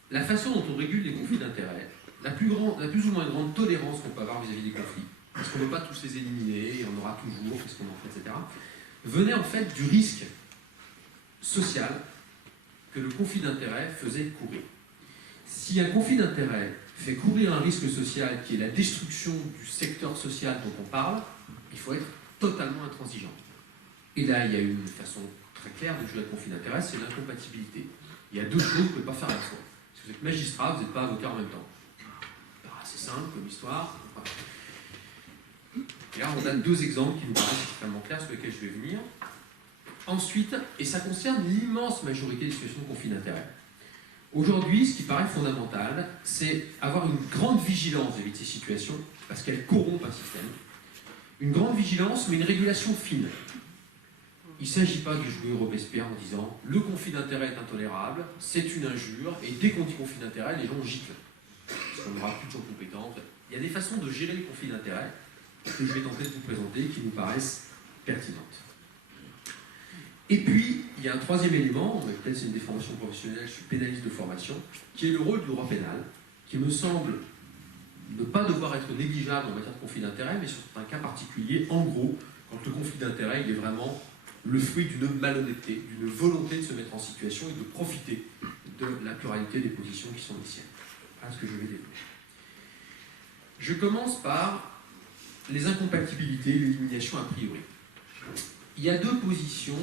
la façon dont on régule les conflits d'intérêts, la plus ou moins grande tolérance qu'on peut avoir vis-à-vis des conflits, parce qu'on ne peut pas tous les éliminer, et on aura toujours, qu'est-ce qu'on en fait, etc., venait en fait du risque social que le conflit d'intérêts faisait courir. Si un conflit d'intérêts fait courir un risque social qui est la destruction du secteur social dont on parle, il faut être totalement intransigeant. Et là, il y a une façon très claire de jouer le conflit d'intérêts, c'est l'incompatibilité. Il y a 2 choses qu'on ne peut pas faire à la fois. Si vous êtes magistrat, vous n'êtes pas avocat en même temps. C'est simple comme histoire. Et là, on a 2 exemples qui nous paraissent extrêmement clairs sur lesquels je vais venir. Ensuite, et ça concerne l'immense majorité des situations de conflit d'intérêts. Aujourd'hui, ce qui paraît fondamental, c'est avoir une grande vigilance vis-à-vis de ces situations, parce qu'elles corrompent un système. Une grande vigilance, mais une régulation fine. Il ne s'agit pas de jouer au Robespierre en disant le conflit d'intérêt est intolérable, c'est une injure, et dès qu'on dit conflit d'intérêt, les gens giclent. Parce qu'on n'aura plus de gens compétents. Il y a des façons de gérer les conflits d'intérêt que je vais tenter de vous présenter qui nous paraissent pertinentes. Et puis, il y a un 3e élément, peut-être c'est une déformation professionnelle, je suis pénaliste de formation, qui est le rôle du droit pénal, qui me semble ne pas devoir être négligeable en matière de conflit d'intérêt, mais sur un cas particulier, en gros, quand le conflit d'intérêt il est vraiment le fruit d'une malhonnêteté, d'une volonté de se mettre en situation et de profiter de la pluralité des positions qui sont les siennes. Voilà ce que je vais développer. Je commence par les incompatibilités, l'élimination a priori. Il y a 2 positions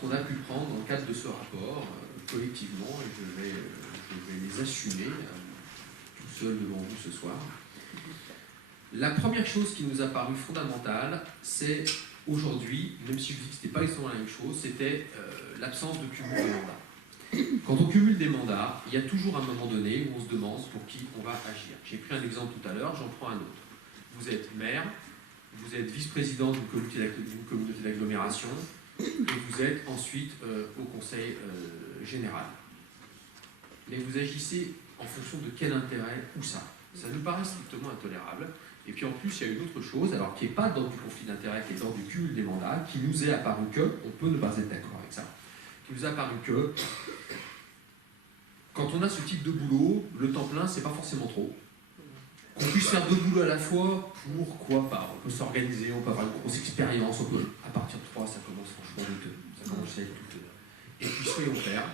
qu'on a pu prendre dans le cadre de ce rapport, collectivement, et je vais les assumer tout seul devant vous ce soir. La première chose qui nous a paru fondamentale, c'est aujourd'hui, même si je dis que ce n'était pas exactement la même chose, c'était l'absence de cumul de mandats. Quand on cumule des mandats, il y a toujours un moment donné où on se demande pour qui on va agir. J'ai pris un exemple tout à l'heure, j'en prends un autre. Vous êtes maire, vous êtes vice-président d'une communauté d'agglomération, et vous êtes ensuite au conseil général. Mais vous agissez en fonction de quel intérêt, où ça? Ça nous paraît strictement intolérable. Et puis en plus, il y a une autre chose, alors qui n'est pas dans du conflit d'intérêt, qui est dans du cumul des mandats, qui nous est apparu que, on peut ne pas être d'accord avec ça, qui nous a apparu que, quand on a ce type de boulot, le temps plein, c'est pas forcément trop. Qu'on puisse faire 2 boulots à la fois, pourquoi pas? On peut s'organiser, on peut avoir une grosse expérience, on peut, à partir de 3, ça commence franchement douteux, ça commence à être douteux. Et puis soyons clairs,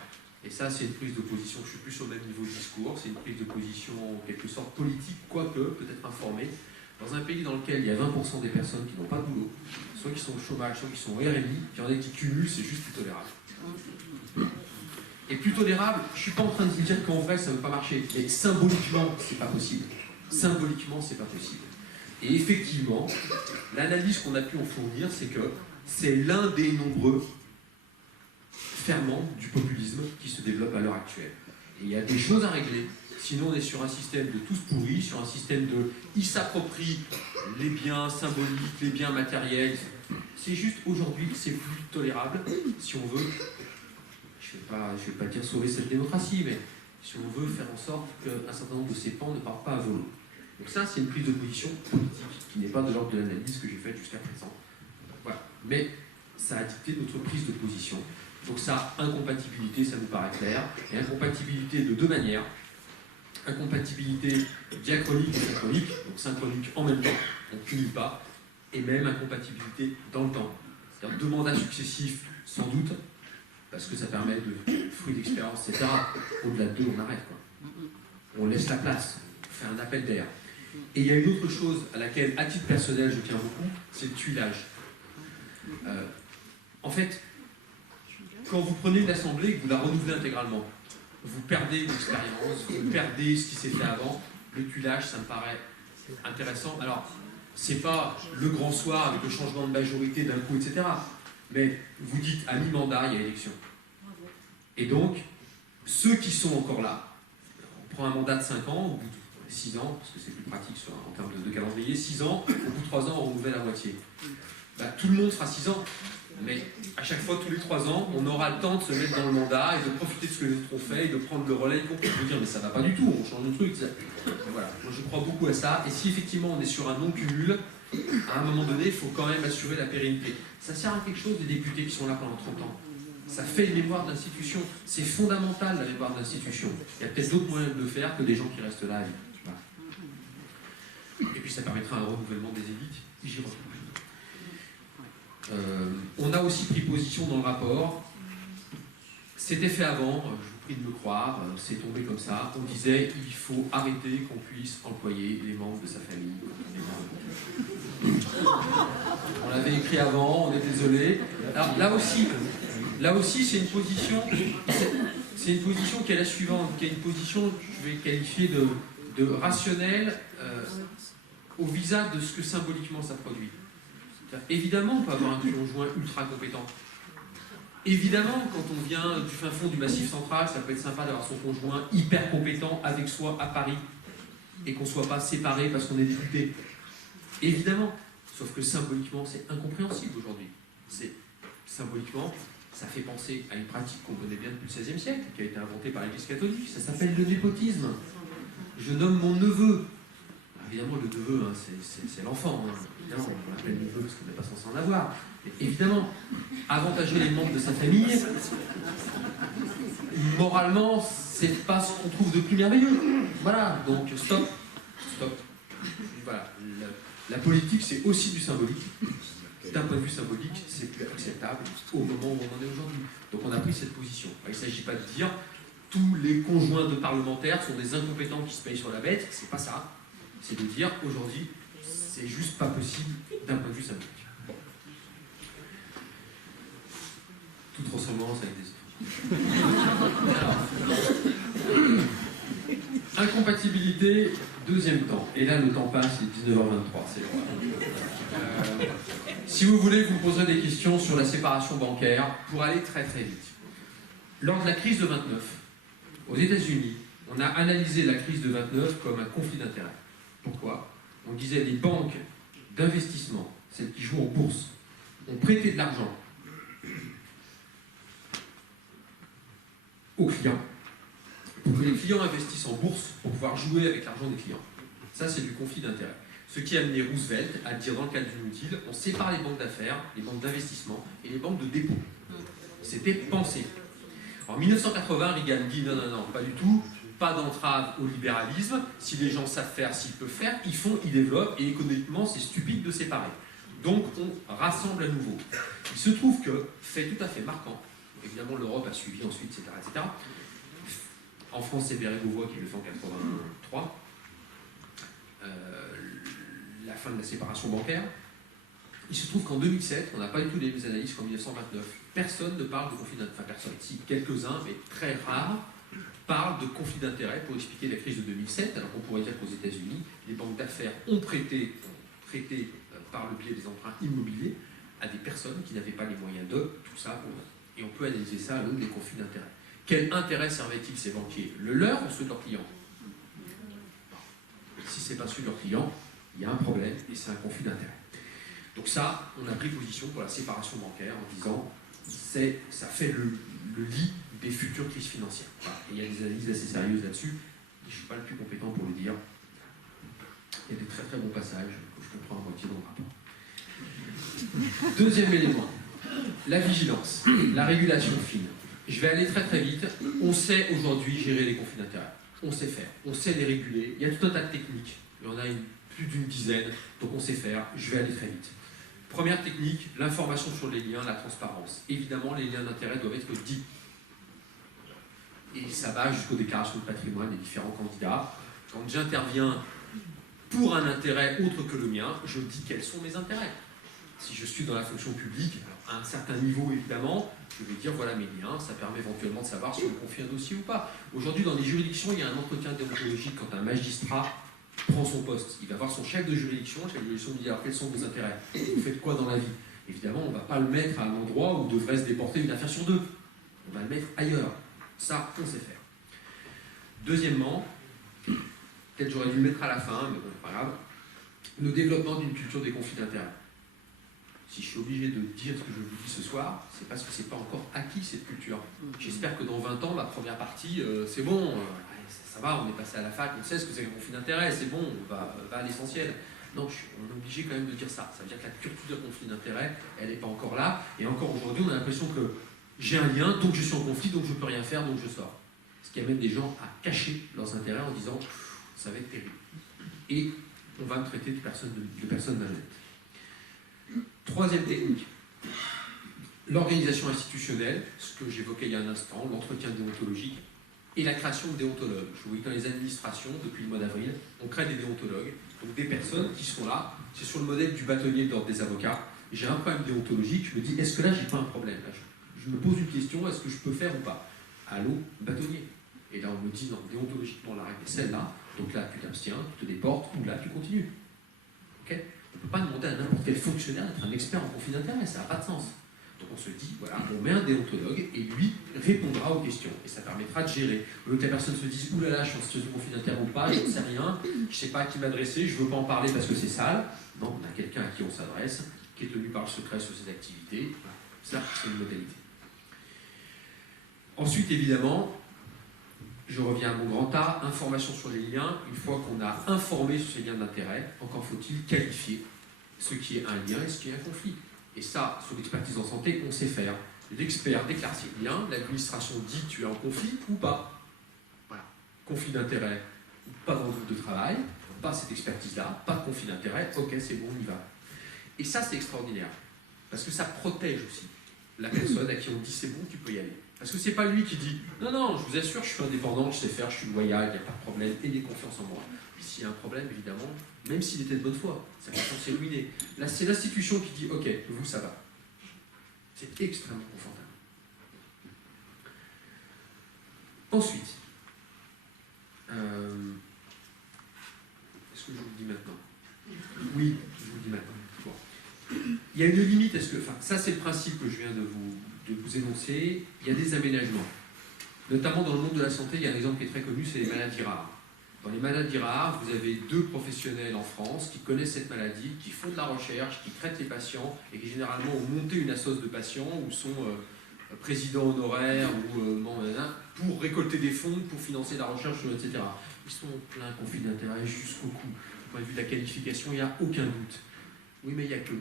et ça c'est une prise de position, je suis plus au même niveau de discours, c'est une prise de position en quelque sorte politique, quoique peut-être informée, dans un pays dans lequel il y a 20% des personnes qui n'ont pas de boulot, soit qui sont au chômage, soit qui sont au RMI, il y en a qui cumulent, c'est juste plus tolérable. Et plus tolérable, je ne suis pas en train de dire qu'en vrai ça ne veut pas marcher, mais symboliquement, c'est pas possible. Symboliquement, c'est pas possible. Et effectivement, l'analyse qu'on a pu en fournir, c'est que c'est l'un des nombreux ferments du populisme qui se développe à l'heure actuelle. Et il y a des choses à régler. Sinon, on est sur un système de tous pourris, sur un système de « ils s'approprient les biens symboliques, les biens matériels ». C'est juste, aujourd'hui, c'est plus tolérable si on veut, je ne vais pas dire sauver cette démocratie, mais si on veut faire en sorte qu'un certain nombre de ces pans ne partent pas à volo. Donc ça, c'est une prise de position politique qui n'est pas de l'ordre de l'analyse que j'ai faite jusqu'à présent. Voilà. Mais ça a dicté notre prise de position. Donc ça, incompatibilité, ça nous paraît clair. Et incompatibilité de deux manières. Incompatibilité diachronique et synchronique, donc synchronique en même temps, on ne cumule pas, et même incompatibilité dans le temps. C'est-à-dire deux mandats successifs, sans doute, parce que ça permet de fruits d'expérience, etc. Au-delà de deux, on arrête, quoi. On laisse la place, on fait un appel d'air. Et il y a une autre chose à laquelle, à titre personnel, je tiens beaucoup, c'est le tuilage. En fait, quand vous prenez une assemblée et que vous la renouvelez intégralement, vous perdez l'expérience, vous perdez ce qui s'est fait avant. Le tuilage, ça me paraît intéressant. Alors, c'est pas le grand soir avec le changement de majorité d'un coup, etc. Mais vous dites, à mi-mandat, il y a élection. Et donc, ceux qui sont encore là, on prend un mandat de 5 ans, au bout de 6 ans, parce que c'est plus pratique en termes de calendrier, 6 ans, au bout de 3 ans, on renouvelle à moitié. Tout le monde fera 6 ans. Mais à chaque fois, tous les 3 ans, on aura le temps de se mettre dans le mandat et de profiter de ce que les autres ont fait et de prendre le relais, y compris de dire mais ça va pas du tout, on change de truc. Voilà, moi je crois beaucoup à ça. Et si effectivement on est sur un non-cumul, à un moment donné, il faut quand même assurer la pérennité. Ça sert à quelque chose des députés qui sont là pendant 30 ans. Ça fait une mémoire d'institution. C'est fondamental la mémoire d'institution. Il y a peut-être d'autres moyens de le faire que des gens qui restent là à vie. Voilà. Et puis ça permettra un renouvellement des élites. J'y reviens. On a aussi pris position dans le rapport. C'était fait avant, je vous prie de me croire, c'est tombé comme ça. On disait il faut arrêter qu'on puisse employer les membres de sa famille. On l'avait écrit avant, on est désolé. Alors là aussi c'est une position qui est la suivante, qui est une position que je vais qualifier de rationnelle au visage de ce que symboliquement ça produit. Évidemment, on peut avoir un conjoint ultra compétent. Évidemment, quand on vient du fin fond du Massif central, ça peut être sympa d'avoir son conjoint hyper compétent avec soi à Paris et qu'on ne soit pas séparés parce qu'on est député. Évidemment. Sauf que symboliquement, c'est incompréhensible aujourd'hui. Symboliquement, ça fait penser à une pratique qu'on connaît bien depuis le XVIe siècle, qui a été inventée par l'Église catholique. Ça s'appelle le népotisme. Je nomme mon neveu. Évidemment, le neveu, hein, c'est l'enfant. Hein. Évidemment, on l'appelle neveu parce qu'on n'est pas censé en avoir. Mais évidemment, avantager les membres de sa famille, moralement, c'est pas ce qu'on trouve de plus merveilleux. Voilà, donc stop. Voilà. La politique, c'est aussi du symbolique. D'un point de vue symbolique, c'est plus acceptable au moment où on en est aujourd'hui. Donc on a pris cette position. Il ne s'agit pas de dire tous les conjoints de parlementaires sont des incompétents qui se payent sur la bête. C'est pas ça. C'est de dire aujourd'hui, c'est juste pas possible d'un point de vue symbolique. Toute ressemblance avec des autres. Incompatibilité, deuxième temps. Et là, le temps passe, il est 19h23. C'est l'heure. Si vous voulez, vous me poserez des questions sur la séparation bancaire pour aller très très vite. Lors de la crise de 29, aux États-Unis, on a analysé la crise de 29 comme un conflit d'intérêts. Pourquoi? On disait les banques d'investissement, celles qui jouent en bourse, ont prêté de l'argent aux clients pour que les clients investissent en bourse pour pouvoir jouer avec l'argent des clients. Ça, c'est du conflit d'intérêts. Ce qui a amené Roosevelt à dire dans le cadre du New Deal, on sépare les banques d'affaires, les banques d'investissement et les banques de dépôt. C'était pensé. En 1980, Reagan dit non, pas du tout. Pas d'entrave au libéralisme. Si les gens savent faire, s'ils peuvent faire, ils font, ils développent, et économiquement, c'est stupide de séparer. Donc, on rassemble à nouveau. Il se trouve que, fait tout à fait marquant, évidemment, l'Europe a suivi ensuite, etc. En France, c'est Bérégovoy qui le fait en 83. La fin de la séparation bancaire. Il se trouve qu'en 2007, on n'a pas du tout les mêmes analyses qu'en 1929. Personne ne parle de conflit d'intérêt. Enfin, personne, si, quelques-uns, mais très rares, parle de conflit d'intérêts pour expliquer la crise de 2007, alors qu'on pourrait dire qu'aux États-Unis, les banques d'affaires ont prêté prêté par le biais des emprunts immobiliers à des personnes qui n'avaient pas les moyens de tout ça. Et on peut analyser ça à l'aune des conflits d'intérêts. Quel intérêt servaient-ils ces banquiers? Le leur ou ceux de leurs clients? Si ce n'est pas ceux de leurs clients, il y a un problème et c'est un conflit d'intérêts. Donc ça, on a pris position pour la séparation bancaire en disant ça fait le lit des futures crises financières. Voilà. Et il y a des analyses assez sérieuses là-dessus. Je ne suis pas le plus compétent pour le dire. Il y a des très très bons passages que je comprends à moitié dans le rapport. Deuxième élément, la vigilance, la régulation fine. Je vais aller très très vite. On sait aujourd'hui gérer les conflits d'intérêts. On sait faire, on sait les réguler. Il y a tout un tas de techniques. Il y en a plus d'une dizaine, donc on sait faire. Je vais aller très vite. Première technique, l'information sur les liens, la transparence. Évidemment, les liens d'intérêt doivent être dits. Et ça va jusqu'aux déclarations de patrimoine des différents candidats. Quand j'interviens pour un intérêt autre que le mien, je dis quels sont mes intérêts. Si je suis dans la fonction publique, à un certain niveau évidemment, je vais dire voilà mes liens, ça permet éventuellement de savoir si on confie un dossier ou pas. Aujourd'hui, dans les juridictions, il y a un entretien déontologique quand un magistrat prend son poste. Il va voir son chef de juridiction, le chef de juridiction lui dit alors quels sont vos intérêts? Vous faites quoi dans la vie? Évidemment, on ne va pas le mettre à un endroit où devrait se déporter une affaire sur deux. On va le mettre ailleurs. Ça, on sait faire. Deuxièmement, peut-être j'aurais dû le mettre à la fin, mais bon, pas grave, le développement d'une culture des conflits d'intérêts. Si je suis obligé de dire ce que je vous dis ce soir, c'est parce que ce n'est pas encore acquis cette culture. J'espère que dans 20 ans, ma première partie, c'est bon, ça va, on est passé à la fac, on sait ce que c'est qu'un conflit d'intérêts, c'est bon, on va à l'essentiel. Non, on est obligé quand même de dire ça. Ça veut dire que la culture des conflits d'intérêts, elle n'est pas encore là. Et encore aujourd'hui, on a l'impression que j'ai un lien, donc je suis en conflit, donc je ne peux rien faire, donc je sors. Ce qui amène des gens à cacher leurs intérêts en disant ça va être terrible. Et on va me traiter de personne malhonnête. Troisième technique, l'organisation institutionnelle, ce que j'évoquais il y a un instant, l'entretien déontologique et la création de déontologues. Je vous dis que dans les administrations, depuis le mois d'avril, on crée des déontologues, donc des personnes qui sont là, c'est sur le modèle du bâtonnier de l'ordre des avocats. J'ai un problème déontologique, je me dis, est-ce que là, j'ai pas un problème? Là, je me pose une question, est-ce que je peux faire ou pas? Allô, bâtonnier. Et là, on me dit, non, déontologiquement, la règle est celle-là, donc là, tu t'abstiens, tu te déportes, ou là, tu continues. Ok? On ne peut pas demander à n'importe quel fonctionnaire d'être un expert en conflit d'intérêts, ça n'a pas de sens. Donc on se dit, voilà, on met un déontologue et lui répondra aux questions. Et ça permettra de gérer. Au lieu que la personne se dise, oulala, je suis en situation de conflit d'intérêts ou pas, je ne sais rien, je ne sais pas à qui m'adresser, je ne veux pas en parler parce que c'est sale. Non, on a quelqu'un à qui on s'adresse, qui est tenu par le secret sur ses activités. Voilà. Ça, c'est une modalité. Ensuite, évidemment, je reviens à mon grand A, information sur les liens. Une fois qu'on a informé sur ces liens d'intérêt, encore faut-il qualifier ce qui est un lien et ce qui est un conflit. Et ça, sur l'expertise en santé, on sait faire. L'expert déclare ses liens, l'administration dit tu es en conflit ou pas. Voilà. Conflit d'intérêt, pas dans le groupe de travail, pas cette expertise-là, pas de conflit d'intérêt, ok, c'est bon, on y va. Et ça, c'est extraordinaire. Parce que ça protège aussi la personne à qui on dit c'est bon, tu peux y aller. Parce que c'est pas lui qui dit non, non, je vous assure, je suis indépendant, je sais faire, je suis loyal, il n'y a pas de problème, ayez confiance en moi. Puis s'il y a un problème, évidemment, même s'il était de bonne foi, sa confiance est ruinée. Là, c'est l'institution qui dit ok, vous, ça va. C'est extrêmement confortable. Ensuite, est-ce que je vous le dis maintenant? Oui, je vous le dis maintenant. Bon. Il y a une limite, ça c'est le principe que je viens de vous énoncer, il y a des aménagements. Notamment dans le monde de la santé, il y a un exemple qui est très connu, c'est les maladies rares. Dans les maladies rares, vous avez 2 professionnels en France qui connaissent cette maladie, qui font de la recherche, qui traitent les patients et qui généralement ont monté une assoce de patients ou sont présidents honoraires ou pour récolter des fonds, pour financer la recherche, etc. Ils sont en plein conflit d'intérêt jusqu'au cou. Du point de vue de la qualification, il n'y a aucun doute. Oui, mais il n'y a que.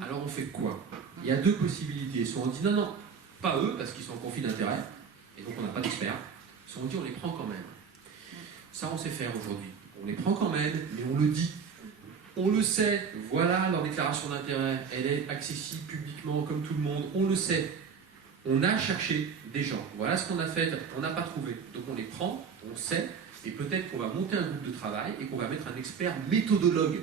Alors on fait quoi? Il y a 2 possibilités. Soit on dit non, non, pas eux, parce qu'ils sont en conflit d'intérêt, et donc on n'a pas d'experts. Soit on dit on les prend quand même. Ça, on sait faire aujourd'hui. On les prend quand même, mais on le dit. On le sait. Voilà leur déclaration d'intérêt. Elle est accessible publiquement comme tout le monde. On le sait. On a cherché des gens. Voilà ce qu'on a fait. On n'a pas trouvé. Donc on les prend, on sait, et peut-être qu'on va monter un groupe de travail et qu'on va mettre un expert méthodologue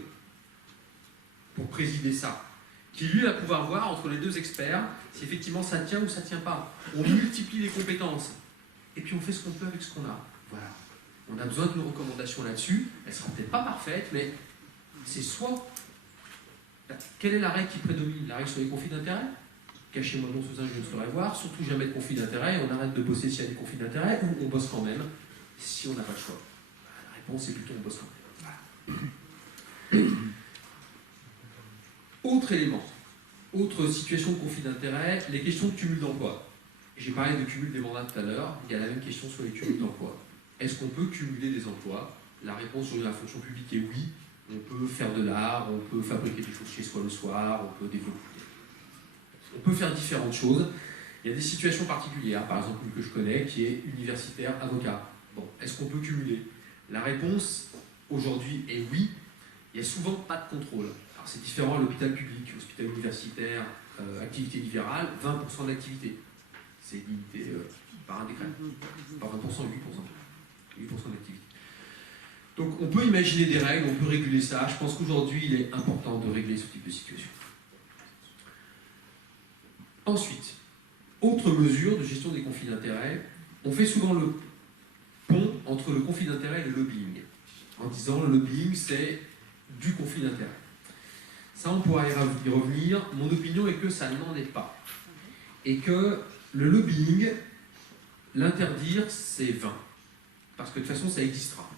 pour présider ça, qui lui va pouvoir voir entre les 2 experts si effectivement ça tient ou ça ne tient pas. On multiplie les compétences et puis on fait ce qu'on peut avec ce qu'on a. Voilà. On a besoin de nos recommandations là-dessus. Elles ne seront peut-être pas parfaites, mais c'est soit... Quelle est la règle qui prédomine? La règle sur les conflits d'intérêts? Cachez-moi le nom sous un je ne saurais voir, surtout jamais de conflit d'intérêts, on arrête de bosser s'il y a des conflits d'intérêts, ou on bosse quand même, si on n'a pas le choix. La réponse est plutôt on bosse quand même. Voilà. Autre élément, autre situation de conflit d'intérêts, les questions de cumul d'emploi. J'ai parlé de cumul des mandats tout à l'heure, il y a la même question sur les cumuls d'emploi. Est-ce qu'on peut cumuler des emplois? La réponse sur la fonction publique est oui. On peut faire de l'art, on peut fabriquer des choses chez soi le soir, on peut développer. On peut faire différentes choses. Il y a des situations particulières, par exemple une que je connais, qui est universitaire, avocat. Bon, est-ce qu'on peut cumuler? La réponse, aujourd'hui, est oui. Il n'y a souvent pas de contrôle. Alors c'est différent à l'hôpital public, l'hôpital universitaire, activité libérale, 20% d'activité. C'est limité par un décret. Pas 20%, 8%. 8% d'activité. Donc on peut imaginer des règles, on peut réguler ça. Je pense qu'aujourd'hui, il est important de régler ce type de situation. Ensuite, autre mesure de gestion des conflits d'intérêts, on fait souvent le pont entre le conflit d'intérêts et le lobbying, en disant le lobbying, c'est du conflit d'intérêts. Ça, on pourra y revenir. Mon opinion est que ça n'en est pas. Et que le lobbying, l'interdire, c'est vain. Parce que de toute façon, ça existera.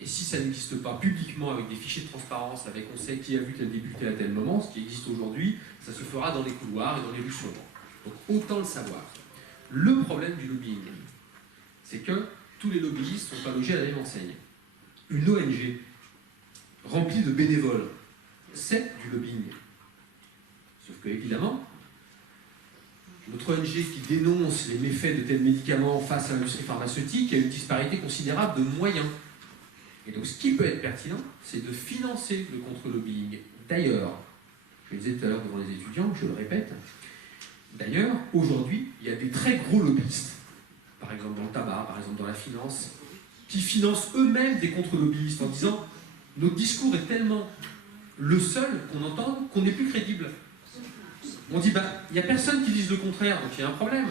Et si ça n'existe pas publiquement avec des fichiers de transparence, avec on sait qui a vu tel député à tel moment, ce qui existe aujourd'hui, ça se fera dans les couloirs et dans les rues sombres. Donc autant le savoir. Le problème du lobbying, c'est que tous les lobbyistes ne sont pas logés à la même enseigne. Une ONG remplie de bénévoles, c'est du lobbying. Sauf que, évidemment, notre ONG qui dénonce les méfaits de tels médicaments face à l'industrie pharmaceutique a une disparité considérable de moyens. Et donc, ce qui peut être pertinent, c'est de financer le contre-lobbying. D'ailleurs, je le disais tout à l'heure devant les étudiants, je le répète, d'ailleurs, aujourd'hui, il y a des très gros lobbyistes, par exemple dans le tabac, par exemple dans la finance, qui financent eux-mêmes des contre-lobbyistes en disant « notre discours est tellement le seul qu'on entend qu'on n'est plus crédible ». On dit « il n'y a personne qui dise le contraire, donc il y a un problème ».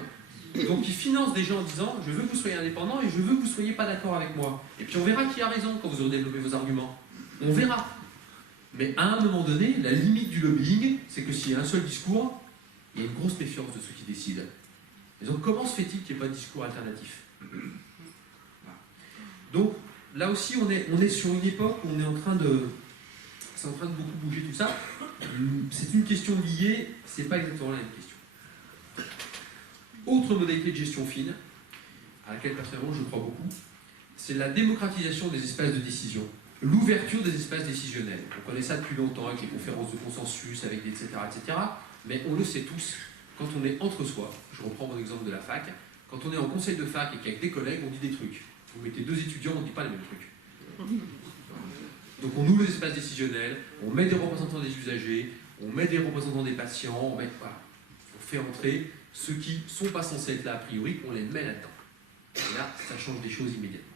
Donc ils financent des gens en disant « je veux que vous soyez indépendants et je veux que vous ne soyez pas d'accord avec moi ». Et puis on verra qui a raison quand vous aurez développé vos arguments. On verra. Mais à un moment donné, la limite du lobbying, c'est que s'il y a un seul discours, il y a une grosse méfiance de ceux qui décident. Et donc comment se fait-il qu'il n'y ait pas de discours alternatif? Voilà. Donc là aussi, on est sur une époque où on est en train de... C'est en train de beaucoup bouger tout ça. C'est une question liée, c'est pas exactement la même question. Autre modalité de gestion fine, à laquelle personnellement je crois beaucoup, c'est la démocratisation des espaces de décision, l'ouverture des espaces décisionnels. On connaît ça depuis longtemps avec les conférences de consensus, avec des etc., etc. Mais on le sait tous, quand on est entre soi, je reprends mon exemple de la fac, quand on est en conseil de fac et qu'avec des collègues, on dit des trucs. Vous mettez deux étudiants, on ne dit pas les mêmes trucs. Donc on ouvre les espaces décisionnels, on met des représentants des usagers, on met des représentants des patients, on fait entrer ceux qui ne sont pas censés être là a priori, on les met là-dedans. Et là, ça change des choses immédiatement.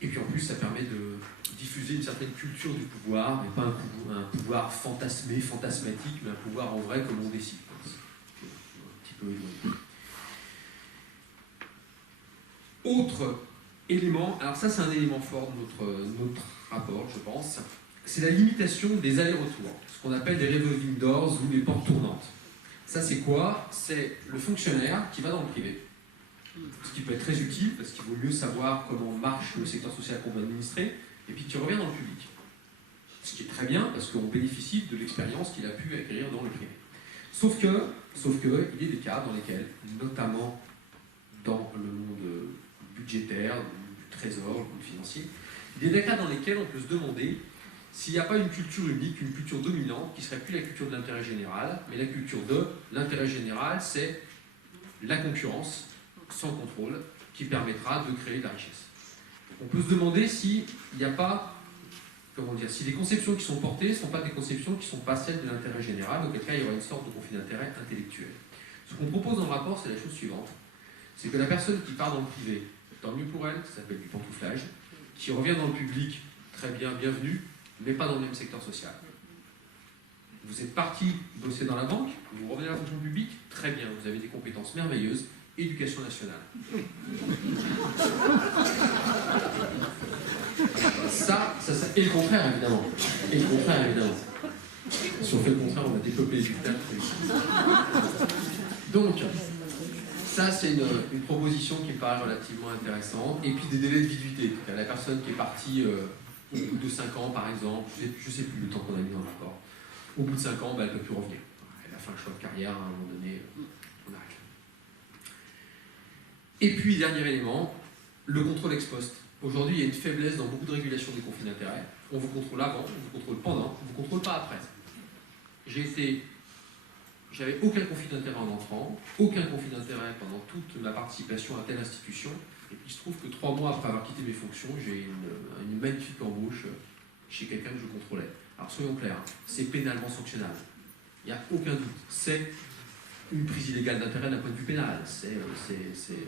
Et puis en plus, ça permet de diffuser une certaine culture du pouvoir, mais pas un pouvoir fantasmé, fantasmatique, mais un pouvoir en vrai comme on décide. C'est un petit peu éloigné. Autre élément, alors ça c'est un élément fort de notre rapport, je pense, c'est la limitation des allers-retours, ce qu'on appelle les revolving doors ou les portes tournantes. Ça c'est quoi? C'est le fonctionnaire qui va dans le privé. Ce qui peut être très utile, parce qu'il vaut mieux savoir comment marche le secteur social qu'on va administrer, et puis qui revient dans le public. Ce qui est très bien, parce qu'on bénéficie de l'expérience qu'il a pu acquérir dans le privé. Sauf que, il y a des cas dans lesquels, notamment dans le monde budgétaire, du trésor, du financier, il y a des cas dans lesquels on peut se demander s'il n'y a pas une culture unique, une culture dominante, qui serait plus la culture de l'intérêt général, mais la culture de l'intérêt général, c'est la concurrence sans contrôle, qui permettra de créer de la richesse. On peut se demander s'il n'y a pas, si les conceptions qui sont portées ne sont pas des conceptions qui ne sont pas celles de l'intérêt général, auquel cas il y aura une sorte de conflit d'intérêt intellectuel. Ce qu'on propose dans le rapport, c'est la chose suivante, c'est que la personne qui part dans le privé, tant mieux pour elle, ça s'appelle du pantouflage, qui revient dans le public, très bien, bienvenue, mais pas dans le même secteur social. Vous êtes parti bosser dans la banque, vous revenez à la fonction publique, très bien, vous avez des compétences merveilleuses, éducation nationale. Et le contraire, évidemment. Et le contraire, évidemment. Si on fait le contraire, on va développer les dictats. Donc, ça, c'est une proposition qui me paraît relativement intéressante. Et puis des délais de viduité. La personne qui est partie au bout de 5 ans, par exemple, je ne sais plus le temps qu'on a mis dans le rapport, au bout de 5 ans, elle ne peut plus revenir. Elle a fait un choix de carrière, à un moment donné, on arrête. Et puis, dernier élément, le contrôle ex post. Aujourd'hui, il y a une faiblesse dans beaucoup de régulations des conflits d'intérêts. On vous contrôle avant, on vous contrôle pendant, on ne vous contrôle pas après. J'avais aucun conflit d'intérêt en entrant, aucun conflit d'intérêt pendant toute ma participation à telle institution. Et puis il se trouve que 3 mois après avoir quitté mes fonctions, j'ai une magnifique embauche chez quelqu'un que je contrôlais. Alors soyons clairs, c'est pénalement sanctionnable. Il n'y a aucun doute. C'est une prise illégale d'intérêt d'un point de vue pénal. C'est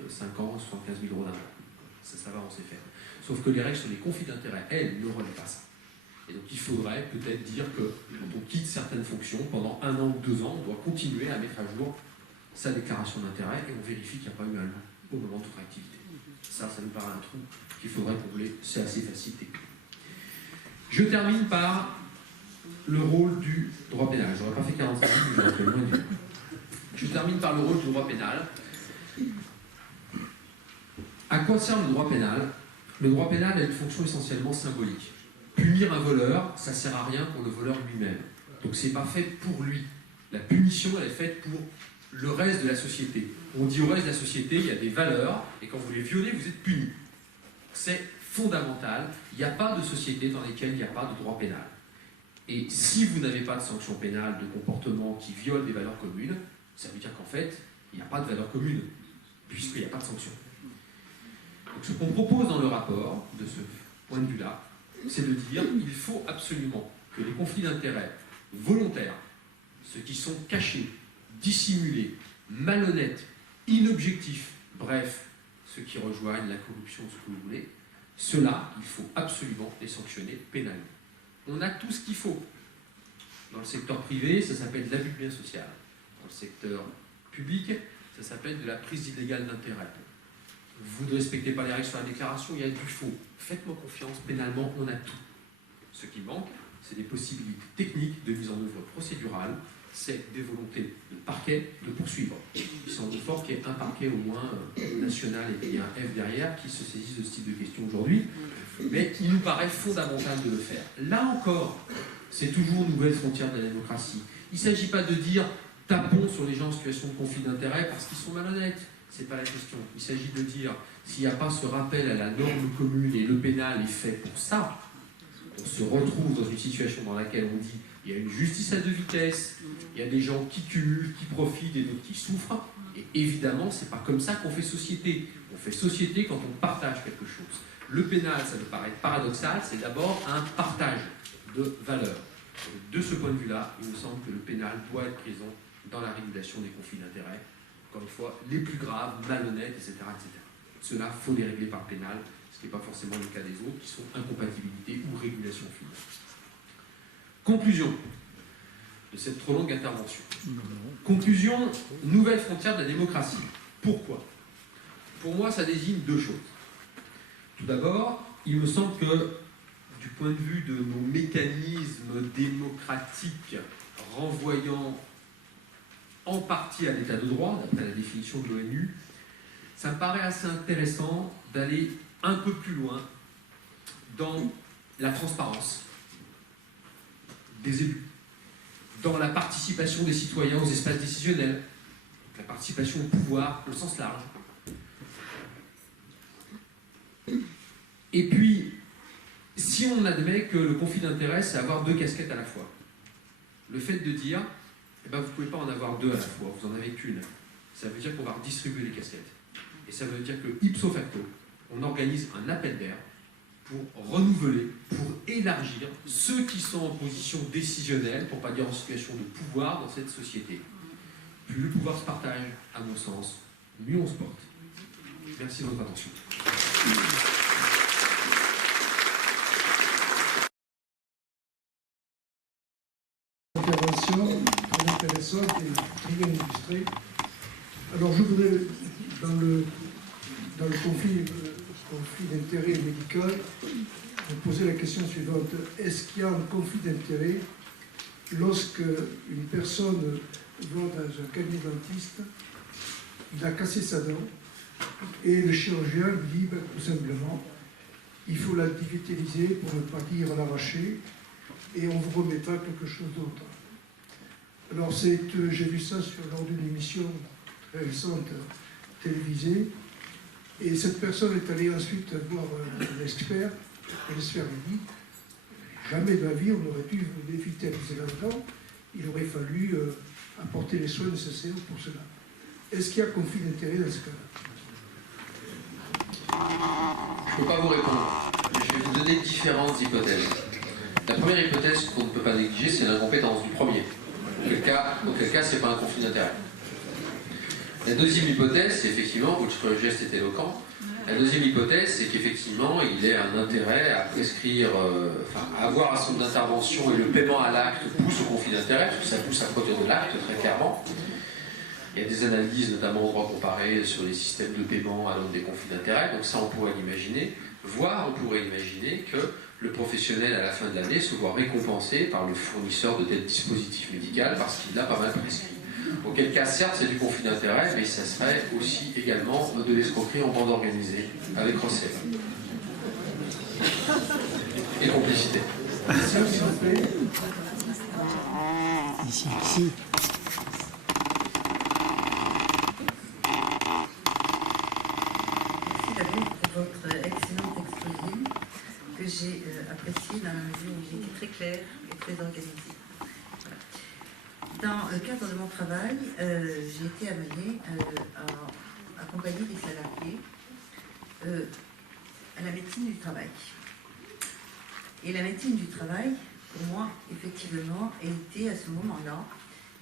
5 ans, 75 000 € d'amende. Ça va, on sait faire. Sauf que les règles sur les conflits d'intérêt, elles, ne relèvent pas ça. Et donc il faudrait peut-être dire que quand on quitte certaines fonctions, pendant 1 an ou 2 ans, on doit continuer à mettre à jour sa déclaration d'intérêt et on vérifie qu'il n'y a pas eu un loup au moment de toute activité. Ça nous paraît un trou qu'il faudrait combler. C'est assez facile techniquement. Je termine par le rôle du droit pénal. Je n'aurais pas fait 45 minutes, mais j'aurais fait moins d'une. Je termine par le rôle du droit pénal. À quoi sert le droit pénal? Le droit pénal a une fonction essentiellement symbolique. Punir un voleur, ça ne sert à rien pour le voleur lui-même. Donc c'est pas fait pour lui. La punition, elle est faite pour le reste de la société. On dit au reste de la société, il y a des valeurs, et quand vous les violez, vous êtes puni. C'est fondamental. Il n'y a pas de société dans laquelle il n'y a pas de droit pénal. Et si vous n'avez pas de sanction pénale de comportement qui viole des valeurs communes, ça veut dire qu'en fait, il n'y a pas de valeur commune, puisqu'il n'y a pas de sanction. Donc ce qu'on propose dans le rapport, de ce point de vue-là, c'est de dire qu'il faut absolument que les conflits d'intérêts volontaires, ceux qui sont cachés, dissimulés, malhonnêtes, inobjectifs, bref, ceux qui rejoignent la corruption, ce que vous voulez, ceux-là, il faut absolument les sanctionner pénalement. On a tout ce qu'il faut. Dans le secteur privé, ça s'appelle de l'abus de bien social. Dans le secteur public, ça s'appelle de la prise illégale d'intérêt. Vous ne respectez pas les règles sur la déclaration, il y a du faux. Faites-moi confiance, pénalement, on a tout. Ce qui manque, c'est des possibilités techniques de mise en œuvre procédurale, c'est des volontés de parquet de poursuivre. Il semble fort qu'il y ait un parquet au moins national et qu'il y ait un F derrière qui se saisisse de ce type de questions aujourd'hui, mais il nous paraît fondamental de le faire. Là encore, c'est toujours nouvelle frontière de la démocratie. Il ne s'agit pas de dire tapons sur les gens en situation de conflit d'intérêt parce qu'ils sont malhonnêtes. Ce n'est pas la question. Il s'agit de dire, s'il n'y a pas ce rappel à la norme commune et le pénal est fait pour ça, on se retrouve dans une situation dans laquelle on dit il y a une justice à 2 vitesses, il y a des gens qui cumulent, qui profitent et d'autres qui souffrent. Et évidemment, ce n'est pas comme ça qu'on fait société. On fait société quand on partage quelque chose. Le pénal, ça me paraît paradoxal, c'est d'abord un partage de valeurs. De ce point de vue-là, il me semble que le pénal doit être présent dans la régulation des conflits d'intérêts. Encore une fois, les plus graves, malhonnêtes, etc. etc. Cela, il faut les régler par pénal, ce qui n'est pas forcément le cas des autres, qui sont incompatibilité ou régulation fine. Conclusion de cette trop longue intervention. Conclusion, nouvelle frontière de la démocratie. Pourquoi? Pour moi, ça désigne 2 choses. Tout d'abord, il me semble que, du point de vue de nos mécanismes démocratiques renvoyant en partie à l'état de droit, d'après la définition de l'ONU, ça me paraît assez intéressant d'aller un peu plus loin dans la transparence des élus, dans la participation des citoyens aux espaces décisionnels, la participation au pouvoir au sens large. Et puis, si on admet que le conflit d'intérêts, c'est avoir 2 casquettes à la fois, le fait de dire eh ben, vous ne pouvez pas en avoir 2 à la fois, vous n'en avez qu'une. Ça veut dire qu'on va redistribuer les casquettes. Et ça veut dire que, ipso facto, on organise un appel d'air pour renouveler, pour élargir ceux qui sont en position décisionnelle, pour ne pas dire en situation de pouvoir dans cette société. Plus le pouvoir se partage, à mon sens, mieux on se porte. Merci de votre attention. Intervention très intéressante et très bien illustrée. Alors je voudrais, dans le conflit d'intérêt médical, vous poser la question suivante. Est-ce qu'il y a un conflit d'intérêt lorsque une personne va dans un cabinet dentiste, il a cassé sa dent, et le chirurgien lui dit tout simplement, il faut la digitaliser pour ne pas dire l'arracher, et on vous remettra quelque chose d'autre. Alors j'ai vu ça lors d'une émission très récente télévisée, et cette personne est allée ensuite voir un expert, et l'expert lui dit, jamais de la vie on aurait dû vous dévitaliser la dent, il aurait fallu apporter les soins nécessaires pour cela. Est-ce qu'il y a conflit d'intérêt dans ce cas-là? Je ne peux pas vous répondre. Je vais vous donner différentes hypothèses. La première hypothèse qu'on ne peut pas négliger, c'est l'incompétence du premier. Auquel cas, ce n'est pas un conflit d'intérêt. La deuxième hypothèse, c'est effectivement, votre geste est éloquent, la deuxième hypothèse, c'est qu'effectivement, il ait un intérêt à prescrire, à avoir à son intervention et le paiement à l'acte pousse au conflit d'intérêt, parce que ça pousse à produire de l'acte, très clairement. Il y a des analyses, notamment au droit comparé, sur les systèmes de paiement à l'aune des conflits d'intérêt, donc ça on pourrait l'imaginer, voire on pourrait imaginer que le professionnel à la fin de l'année se voit récompensé par le fournisseur de tel dispositif médical parce qu'il l'a pas mal prescrit. Auquel cas, certes, c'est du conflit d'intérêt, mais ça serait aussi également de l'escroquerie en bande organisée, avec recel. Et complicité. Ici. Votre excellent exposé que j'ai apprécié dans la mesure où il était très clair et très organisé. Voilà. Dans le cadre de mon travail, j'ai été amenée à accompagner des salariés à la médecine du travail. Et la médecine du travail, pour moi, effectivement, a été à ce moment-là,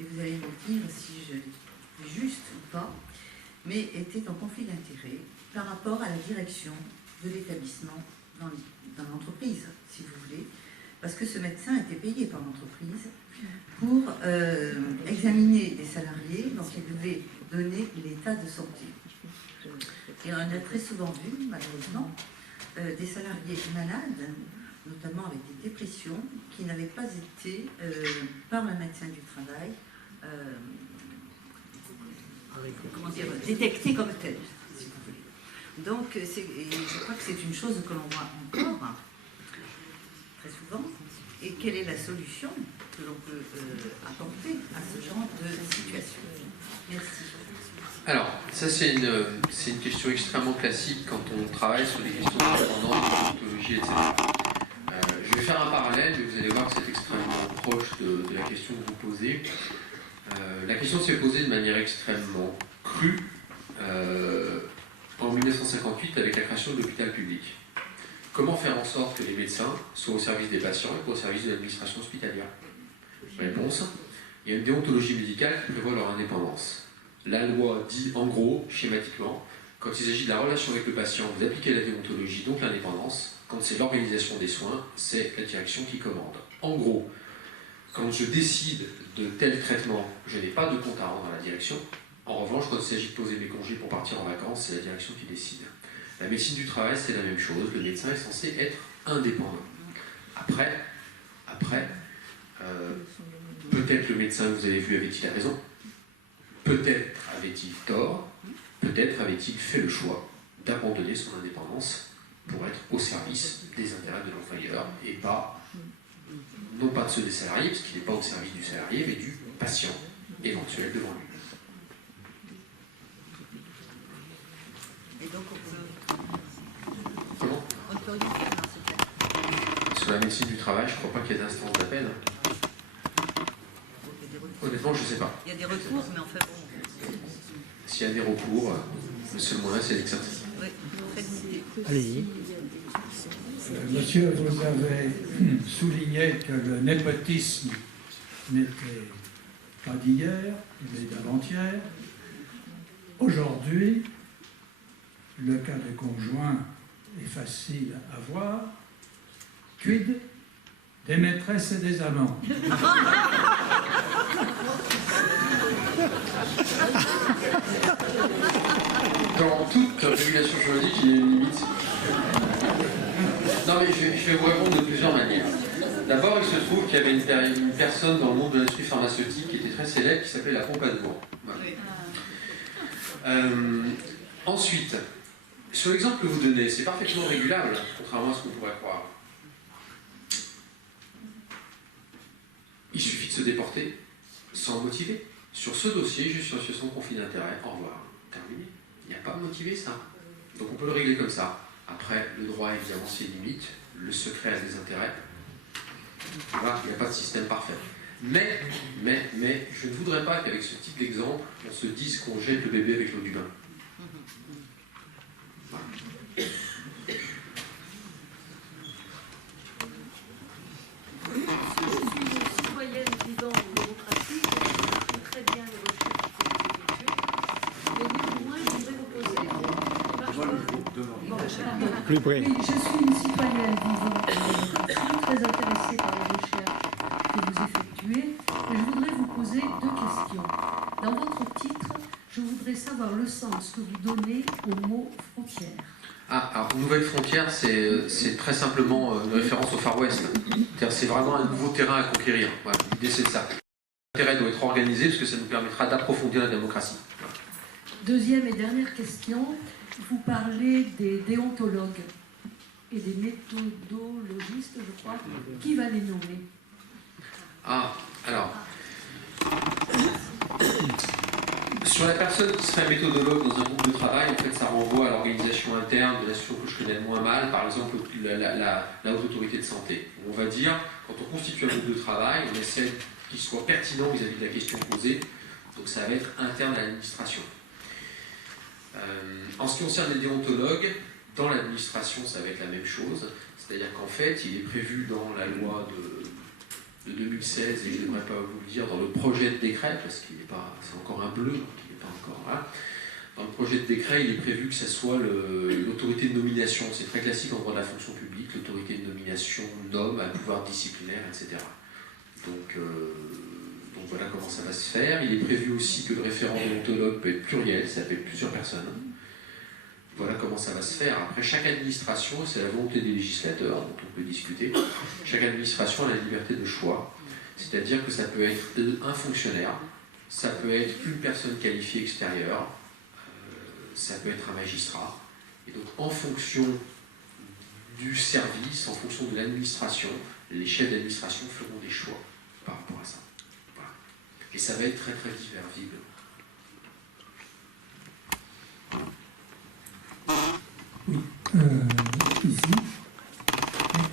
et vous allez me dire si je l'ai juste ou pas, mais était en conflit d'intérêt par rapport à la direction de l'établissement dans l'entreprise, si vous voulez, parce que ce médecin était payé par l'entreprise pour examiner des salariés dont il devait donner l'état de santé. Et on a très souvent vu, malheureusement, des salariés malades, notamment avec des dépressions, qui n'avaient pas été, par le médecin du travail, détectés comme tels, si vous voulez. Donc, je crois que c'est une chose que l'on voit encore, très souvent. Et quelle est la solution que l'on peut apporter à ce genre de situation? Merci. Alors, ça c'est une question extrêmement classique quand on travaille sur des questions d'indépendance, de pathologie, etc. Je vais faire un parallèle, mais vous allez voir que c'est extrêmement proche de la question que vous posez. La question s'est posée de manière extrêmement crue en 1958 avec la création de l'hôpital public. Comment faire en sorte que les médecins soient au service des patients et pas au service de l'administration hospitalière? Réponse, il y a une déontologie médicale qui prévoit leur indépendance. La loi dit en gros, schématiquement, quand il s'agit de la relation avec le patient, vous appliquez la déontologie, donc l'indépendance. Quand c'est l'organisation des soins, c'est la direction qui commande. En gros, quand je décide de tel traitement, je n'ai pas de compte à rendre à la direction. En revanche, quand il s'agit de poser mes congés pour partir en vacances, c'est la direction qui décide. La médecine du travail, c'est la même chose. Le médecin est censé être indépendant. Après, peut-être le médecin que vous avez vu avait-il raison, peut-être avait-il tort, peut-être avait-il fait le choix d'abandonner son indépendance pour être au service des intérêts de l'employeur et pas, non pas de ceux des salariés, parce qu'il n'est pas au service du salarié, mais du patient éventuel devant lui. Et donc on peut rien faire dans ce cas. Sur la médecine du travail, je ne crois pas qu'il y ait d'instance d'appel. Honnêtement, je ne sais pas. Il y a des recours, mais enfin bon. S'il y a des recours, le seul moyen, c'est l'exercice. Oui, faites-y. Allez-y. Monsieur, vous avez souligné que le népotisme n'était pas d'hier, mais d'avant-hier. Aujourd'hui, le cas de conjoint est facile à voir. Quid des maîtresses et des amants? Dans toute régulation juridique, il y a une limite. Non je vais vous répondre de plusieurs manières. D'abord, il se trouve qu'il y avait une personne dans le monde de l'industrie pharmaceutique qui était très célèbre, qui s'appelait la Pompadour. Voilà. Ensuite, sur l'exemple que vous donnez, c'est parfaitement régulable, contrairement à ce qu'on pourrait croire. Il suffit de se déporter sans motiver. Sur ce dossier, je suis en situation de conflit d'intérêt. Au revoir. Terminé. Il n'y a pas à motiver ça. Donc on peut le régler comme ça. Après, le droit, évidemment, ses limites. Le secret a des intérêts. Voilà, il n'y a pas de système parfait. Mais, je ne voudrais pas qu'avec ce type d'exemple, on se dise qu'on jette le bébé avec l'eau du bain. Voilà. Je suis une citoyenne vivant en démocratie, je comprends très bien les recherches que vous effectuez, mais néanmoins, je voudrais vous poser Plus près. Oui, je suis une citoyenne vivante en démocratie, très intéressée par les recherches que vous effectuez, et je voudrais vous poser 2 questions. Dans votre titre, je voudrais savoir le sens que vous donnez au mot frontière. Ah, alors Nouvelle Frontière, c'est très simplement une référence au Far West. C'est vraiment un nouveau terrain à conquérir. Voilà, l'idée c'est ça. L'intérêt doit être organisé parce que ça nous permettra d'approfondir la démocratie. Voilà. Deuxième et dernière question, vous parlez des déontologues et des méthodologistes, je crois. Qui va les nommer? Ah, alors... Sur la personne qui serait méthodologue dans un groupe de travail, en fait, ça renvoie à l'organisation interne de l'institution que je connais le moins mal, par exemple la haute autorité de santé. On va dire, quand on constitue un groupe de travail, on essaie qu'il soit pertinent vis-à-vis de la question posée, donc ça va être interne à l'administration. En ce qui concerne les déontologues, dans l'administration, ça va être la même chose, c'est-à-dire qu'en fait, il est prévu dans la loi de 2016, et je ne devrais pas vous le dire, dans le projet de décret, parce qu'il n'est pas, c'est encore un bleu, donc il n'est pas encore là. Dans le projet de décret, il est prévu que ce soit l'autorité de nomination. C'est très classique en droit de la fonction publique, l'autorité de nomination nomme à pouvoir disciplinaire, etc. Donc voilà comment ça va se faire. Il est prévu aussi que le référent déontologue peut être pluriel, ça peut être plusieurs personnes. Voilà comment ça va se faire. Après, chaque administration, c'est la volonté des législateurs, dont on peut discuter, chaque administration a la liberté de choix. C'est-à-dire que ça peut être un fonctionnaire, ça peut être une personne qualifiée extérieure, ça peut être un magistrat. Et donc, en fonction du service, en fonction de l'administration, les chefs d'administration feront des choix par rapport à ça. Voilà. Et ça va être très très divers, visiblement. Oui, ici.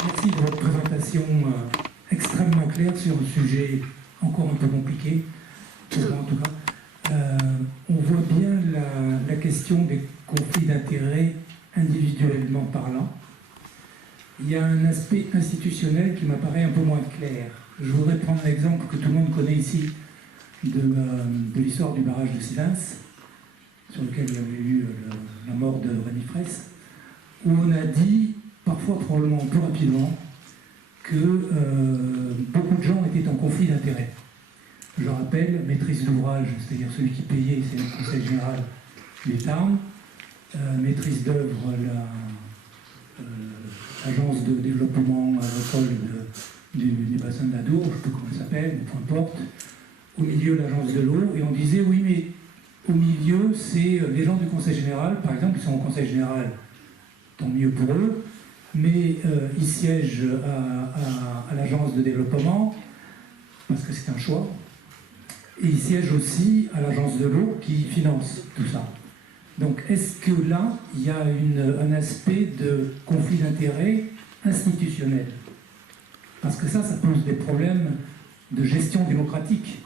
Merci de votre présentation extrêmement claire sur un sujet encore un peu compliqué, pour moi en tout cas. On voit bien la question des conflits d'intérêts individuellement parlant. Il y a un aspect institutionnel qui m'apparaît un peu moins clair. Je voudrais prendre l'exemple que tout le monde connaît ici de l'histoire du barrage de Sivens, sur lequel il y avait eu la mort de Rémi Fraisse, où on a dit, parfois probablement plus rapidement, que beaucoup de gens étaient en conflit d'intérêts. Je rappelle, maîtrise d'ouvrage, c'est-à-dire celui qui payait, c'est le Conseil général du Tarn, maîtrise d'œuvre, l'agence de développement agricole du bassin de la Dour, je ne sais plus comment elle s'appelle, mais peu importe, au milieu l'agence de l'eau, et on disait, oui, mais au milieu, c'est les gens du Conseil général, par exemple, ils sont au Conseil général, tant mieux pour eux, mais ils siègent à l'agence de développement, parce que c'est un choix, et ils siègent aussi à l'agence de l'eau qui finance tout ça. Donc, est-ce que là, il y a un aspect de conflit d'intérêts institutionnel? Parce que ça pose des problèmes de gestion démocratique.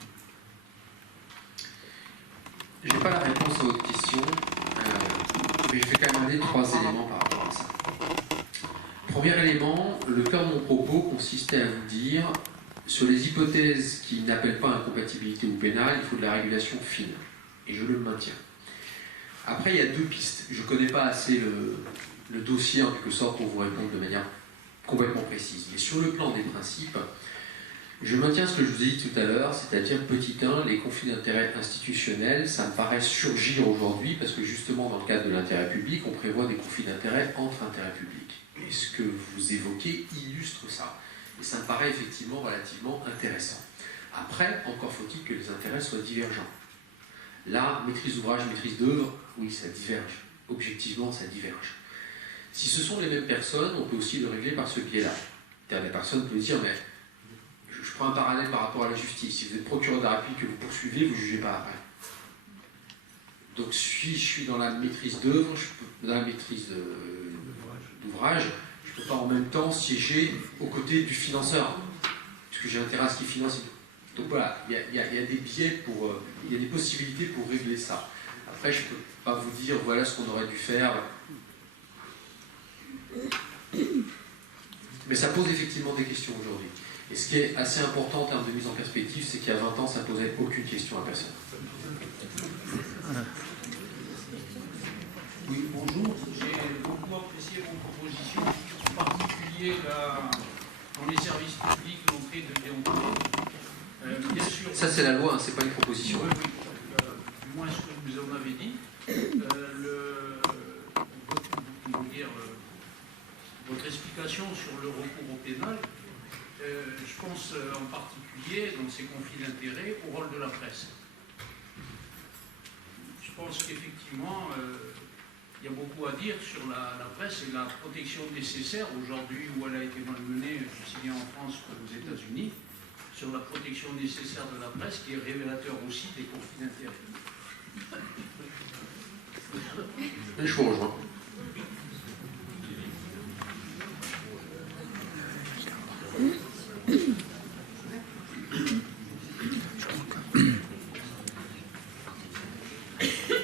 Je n'ai pas la réponse à votre question, mais je vais quand même donner 3 éléments par rapport à ça. Premier élément, le cœur de mon propos consistait à vous dire, sur les hypothèses qui n'appellent pas incompatibilité ou pénale, il faut de la régulation fine. Et je le maintiens. Après, il y a 2 pistes. Je ne connais pas assez le dossier, en quelque sorte, pour vous répondre de manière complètement précise. Mais sur le plan des principes, je maintiens ce que je vous ai dit tout à l'heure, c'est-à-dire, petit 1, les conflits d'intérêts institutionnels, ça me paraît surgir aujourd'hui, parce que justement, dans le cadre de l'intérêt public, on prévoit des conflits d'intérêts entre intérêts publics. Et ce que vous évoquez illustre ça. Et ça me paraît effectivement relativement intéressant. Après, encore faut-il que les intérêts soient divergents. Là, maîtrise d'ouvrage, maîtrise d'œuvre, oui, ça diverge. Objectivement, ça diverge. Si ce sont les mêmes personnes, on peut aussi le régler par ce biais-là. La personne peut dire, mais je prends un parallèle par rapport à la justice. Si vous êtes procureur de la République que vous poursuivez, vous ne jugez pas après. Donc si je suis dans la maîtrise d'œuvre, dans la maîtrise d'ouvrage, je ne peux pas en même temps siéger aux côtés du financeur, puisque j'ai intérêt à ce qu'il finance. Donc voilà, il y a des biais il y a des possibilités pour régler ça. Après, je ne peux pas vous dire, voilà ce qu'on aurait dû faire. Mais ça pose effectivement des questions aujourd'hui. Et ce qui est assez important en termes de mise en perspective, c'est qu'il y a 20 ans, ça ne posait aucune question à personne. Oui, bonjour. J'ai beaucoup apprécié vos propositions, en particulier dans les services publics, l'entrée de déontologie. Bien sûr. Ça, c'est la loi, hein, c'est pas une proposition. Oui, oui. Du moins ce que vous en avez dit. Votre explication sur le recours au pénal, je pense en particulier, dans ces conflits d'intérêts, au rôle de la presse. Je pense qu'effectivement, il y a beaucoup à dire sur la presse et la protection nécessaire aujourd'hui où elle a été malmenée, aussi bien en France qu'aux États-Unis, sur la protection nécessaire de la presse qui est révélateur aussi des conflits d'intérêts. Je vous rejoins.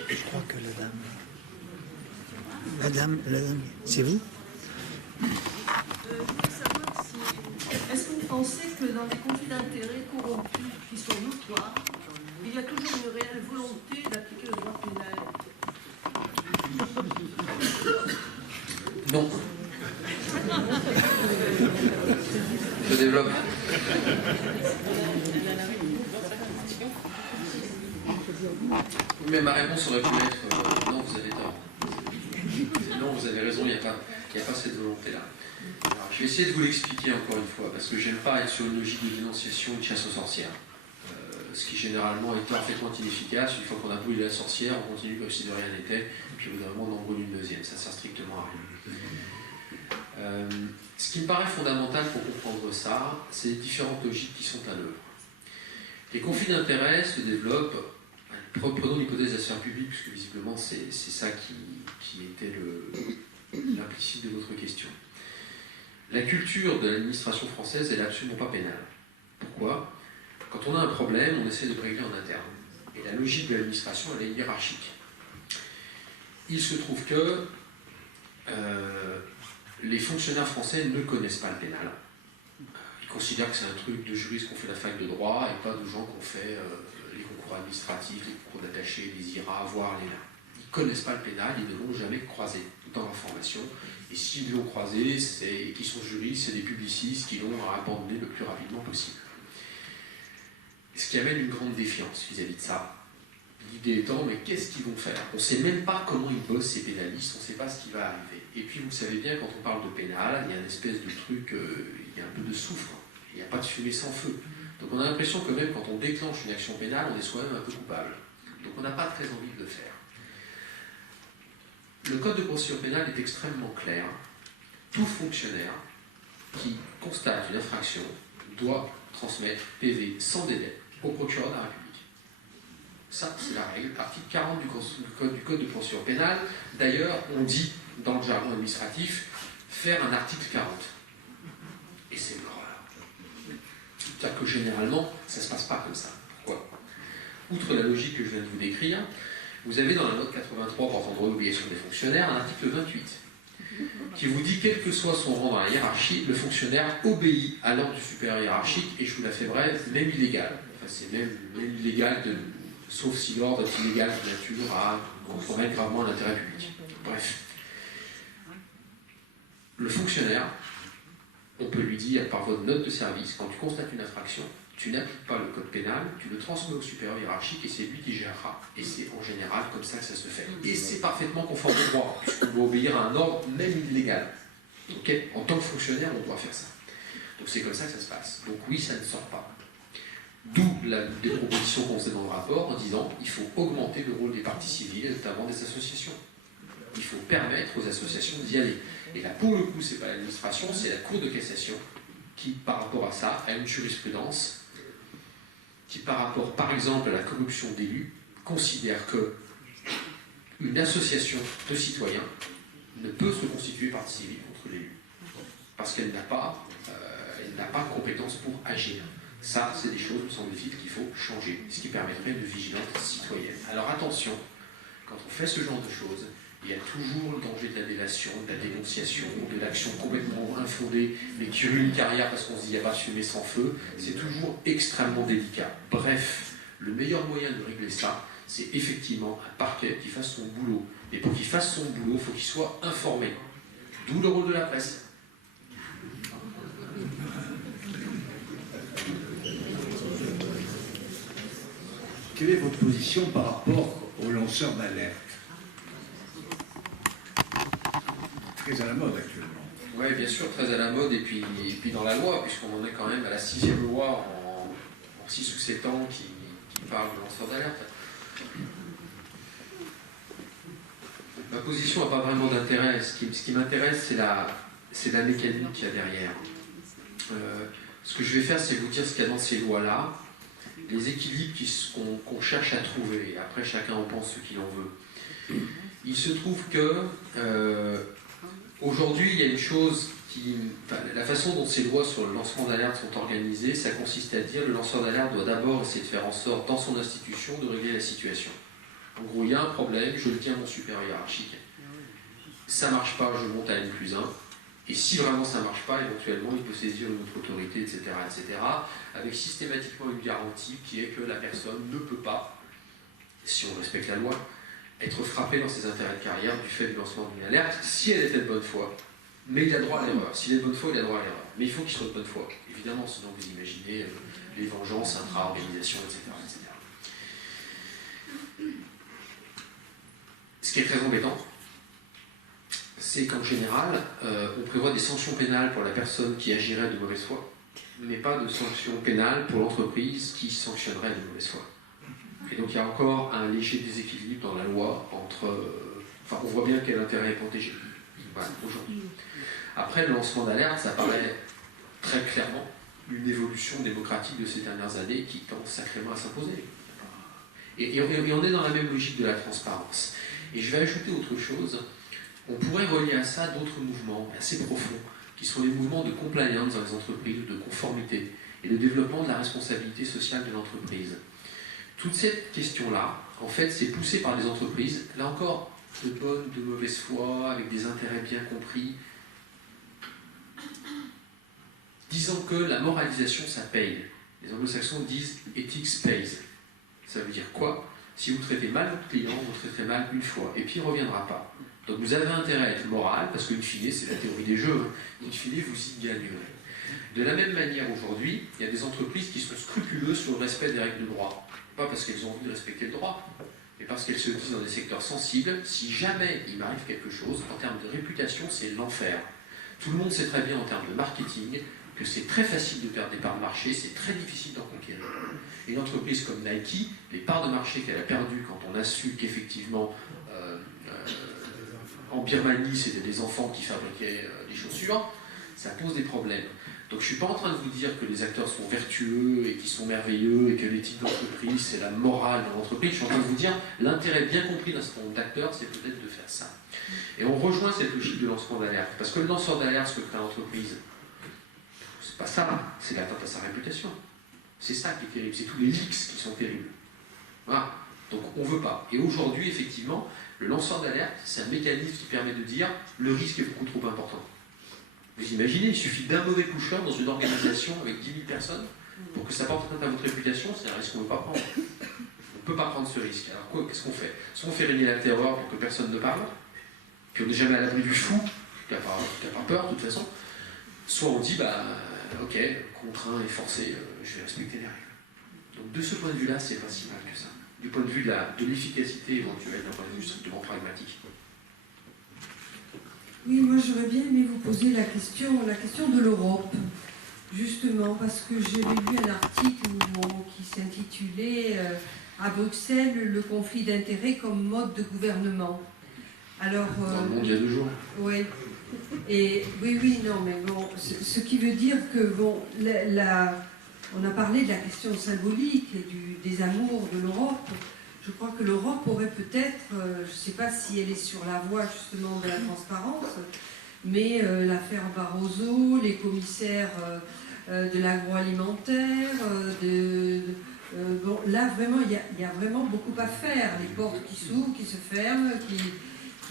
Je crois que la dame, c'est vous? Est-ce que vous pensez que dans les conflits d'intérêts corrompus qui sont notoires, il y a toujours une réelle volonté d'appliquer le droit pénal? Non. Je développe. Mais ma réponse aurait pu être non, vous avez tort. Non, vous avez raison, il n'y a pas cette volonté-là. Alors, je vais essayer de vous l'expliquer encore une fois, parce que j'aime pas être sur une logique de dénonciation et de chasse aux sorcières. Ce qui généralement est parfaitement inefficace. Une fois qu'on a brûlé la sorcière, on continue comme si de rien n'était, puis au bout d'un moment on en brûle une deuxième. Ça ne sert strictement à rien. Ce qui me paraît fondamental pour comprendre ça, c'est les différentes logiques qui sont à l'œuvre. Les conflits d'intérêts se développent. Prenons l'hypothèse de la sphère publique, puisque visiblement c'est ça qui était l'implicite de votre question. La culture de l'administration française, elle n'est absolument pas pénale. Pourquoi ? Quand on a un problème, on essaie de le régler en interne. Et la logique de l'administration, elle est hiérarchique. Il se trouve que les fonctionnaires français ne connaissent pas le pénal. Ils considèrent que c'est un truc de juristes qui ont fait la fac de droit et pas de gens qui ont fait les concours administratifs, les concours d'attachés, les IRA, voire les LA. Ils ne connaissent pas le pénal, ils ne l'ont jamais croisé dans leur formation. Et s'ils l'ont croisé, et qu'ils sont juristes, c'est des publicistes qui l'ont abandonné le plus rapidement possible. Ce qui amène une grande défiance vis-à-vis de ça. L'idée étant, mais qu'est-ce qu'ils vont faire? On ne sait même pas comment ils bossent ces pénalistes, on ne sait pas ce qui va arriver. Et puis vous savez bien, quand on parle de pénal, il y a une espèce de truc, il y a un peu de soufre, il n'y a pas de fumée sans feu. Donc on a l'impression que même quand on déclenche une action pénale, on est soi-même un peu coupable. Donc on n'a pas très envie de le faire. Le code de procédure pénale est extrêmement clair. Tout fonctionnaire qui constate une infraction doit transmettre PV sans délai au procureur de la République. Ça, c'est la règle. Article 40 du code de procédure pénale. D'ailleurs, on dit dans le jargon administratif faire un article 40. Et c'est une horreur. C'est-à-dire que généralement, ça ne se passe pas comme ça. Pourquoi? Outre la logique que je viens de vous décrire, vous avez dans la note 83 portant droit d'obligation des fonctionnaires un article 28 qui vous dit, quel que soit son rang dans la hiérarchie, le fonctionnaire obéit à l'ordre du supérieur hiérarchique, et je vous la fais brève, même illégal. Enfin, c'est même illégal, sauf si l'ordre est illégal de nature à compromettre gravement l'intérêt public. Bref. Le fonctionnaire, on peut lui dire par votre note de service, quand tu constates une infraction, tu n'appliques pas le code pénal, tu le transmets au supérieur hiérarchique et c'est lui qui gérera. Et c'est en général comme ça que ça se fait. Et c'est parfaitement conforme au droit, puisqu'on doit obéir à un ordre même illégal. Okay, en tant que fonctionnaire, on doit faire ça. Donc c'est comme ça que ça se passe. Donc oui, ça ne sort pas. D'où des propositions qu'on faisait dans le rapport en disant qu'il faut augmenter le rôle des parties civiles, et notamment des associations. Il faut permettre aux associations d'y aller. Et là, pour le coup, c'est pas l'administration, c'est la Cour de cassation qui, par rapport à ça, a une jurisprudence qui, par rapport, par exemple, à la corruption d'élus, considère que une association de citoyens ne peut se constituer partie civile contre l'élu, parce qu'elle n'a pas compétence pour agir. Ça, c'est des choses, me semble-t-il, qu'il faut changer, ce qui permettrait une vigilance citoyenne. Alors attention, quand on fait ce genre de choses, il y a toujours le danger de la délation, de la dénonciation, de l'action complètement infondée, mais qui ruine une carrière parce qu'on se dit qu'il n'y a pas de fumée sans feu. C'est toujours extrêmement délicat. Bref, le meilleur moyen de régler ça, c'est effectivement un parquet qui fasse son boulot. Et pour qu'il fasse son boulot, il faut qu'il soit informé. D'où le rôle de la presse. Quelle est votre position par rapport aux lanceurs d'alerte? Très à la mode actuellement. Oui, bien sûr, très à la mode, et puis dans la loi, puisqu'on en est quand même à la 6e loi en 6 ou 7 ans qui parle de lanceurs d'alerte. Ma position n'a pas vraiment d'intérêt. Ce qui m'intéresse, c'est la mécanique qu'il y a derrière. Ce que je vais faire, c'est vous dire ce qu'il y a dans ces lois-là, les équilibres qu'on cherche à trouver, et après chacun en pense ce qu'il en veut. Il se trouve que aujourd'hui, il y a une chose la façon dont ces lois sur le lancement d'alerte sont organisées, ça consiste à dire que le lanceur d'alerte doit d'abord essayer de faire en sorte, dans son institution, de régler la situation. En gros, il y a un problème, je le dis à mon supérieur hiérarchique. Ça ne marche pas, je monte à N+1. Et si vraiment ça ne marche pas, éventuellement, il peut saisir une autre autorité, etc., avec systématiquement une garantie qui est que la personne ne peut pas, si on respecte la loi, être frappée dans ses intérêts de carrière du fait du lancement d'une alerte, si elle était de bonne foi. Mais il a droit à l'erreur. S'il est de bonne foi, il a droit à l'erreur. Mais il faut qu'il soit de bonne foi. Évidemment, sinon vous imaginez les vengeances, intra-organisation, etc., etc. Ce qui est très embêtant, c'est qu'en général, on prévoit des sanctions pénales pour la personne qui agirait de mauvaise foi, mais pas de sanctions pénales pour l'entreprise qui sanctionnerait de mauvaise foi. Et donc il y a encore un léger déséquilibre dans la loi entre... on voit bien quel intérêt est protégé aujourd'hui. Après, le lancement d'alerte, ça paraît très clairement une évolution démocratique de ces dernières années qui tend sacrément à s'imposer. Et on est dans la même logique de la transparence. Et je vais ajouter autre chose. On pourrait relier à ça d'autres mouvements assez profonds, qui sont les mouvements de compliance dans les entreprises, de conformité, et de développement de la responsabilité sociale de l'entreprise. Toute cette question-là, en fait, c'est poussé par les entreprises, là encore, de bonne, de mauvaise foi, avec des intérêts bien compris, disant que la moralisation, ça paye. Les anglo-saxons disent « ethics pays ». Ça veut dire quoi? Si vous traitez mal votre client, vous traiterez mal une fois, et puis il ne reviendra pas. Donc vous avez intérêt à être moral, parce qu'in fine, c'est la théorie des jeux, in fine, vous y gagnerez. De la même manière, aujourd'hui, il y a des entreprises qui sont scrupuleuses sur le respect des règles de droit. Pas parce qu'elles ont envie de respecter le droit, mais parce qu'elles se disent dans des secteurs sensibles, si jamais il m'arrive quelque chose, en termes de réputation, c'est l'enfer. Tout le monde sait très bien en termes de marketing que c'est très facile de perdre des parts de marché, c'est très difficile d'en conquérir. Et une entreprise comme Nike, les parts de marché qu'elle a perdues quand on a su qu'effectivement en Birmanie c'était des enfants qui fabriquaient des chaussures, ça pose des problèmes. Donc je ne suis pas en train de vous dire que les acteurs sont vertueux et qu'ils sont merveilleux et que l'éthique d'entreprise c'est la morale de l'entreprise. Je suis en train de vous dire l'intérêt bien compris d'un certain nombre d'acteurs, c'est peut-être de faire ça. Et on rejoint cette logique de lancement d'alerte. Parce que le lanceur d'alerte, ce que fait l'entreprise, c'est pas ça, c'est l'atteinte à sa réputation. C'est ça qui est terrible, c'est tous les leaks qui sont terribles. Voilà. Donc on ne veut pas. Et aujourd'hui, effectivement, le lanceur d'alerte, c'est un mécanisme qui permet de dire le risque est beaucoup trop important. Vous imaginez, il suffit d'un mauvais coucheur dans une organisation avec 10 000 personnes pour que ça porte atteinte à votre réputation, c'est un risque qu'on ne veut pas prendre. On ne peut pas prendre ce risque. Alors qu'est-ce qu'on fait? Soit on fait régner la terreur pour que personne ne parle, puis on n'est jamais à l'abri du fou, qui n'a pas peur de toute façon, soit on dit, ok, contraint et forcé, je vais respecter les règles. Donc de ce point de vue-là, c'est pas si mal que ça. Du point de vue de l'efficacité éventuelle, d'un point de vue strictement pragmatique. Oui, moi j'aurais bien aimé vous poser la question de l'Europe, justement, parce que j'avais lu un article qui s'intitulait à Bruxelles, le conflit d'intérêts comme mode de gouvernement. Alors, dans le monde, il y a 2 jours. Oui. Et oui, non, mais bon, ce qui veut dire que, bon, on a parlé de la question symbolique et des amours de l'Europe. Je crois que l'Europe aurait peut-être, je ne sais pas si elle est sur la voie justement de la transparence, mais l'affaire Barroso, les commissaires de l'agroalimentaire, bon, là vraiment il y a vraiment beaucoup à faire. Les portes qui s'ouvrent, qui se ferment,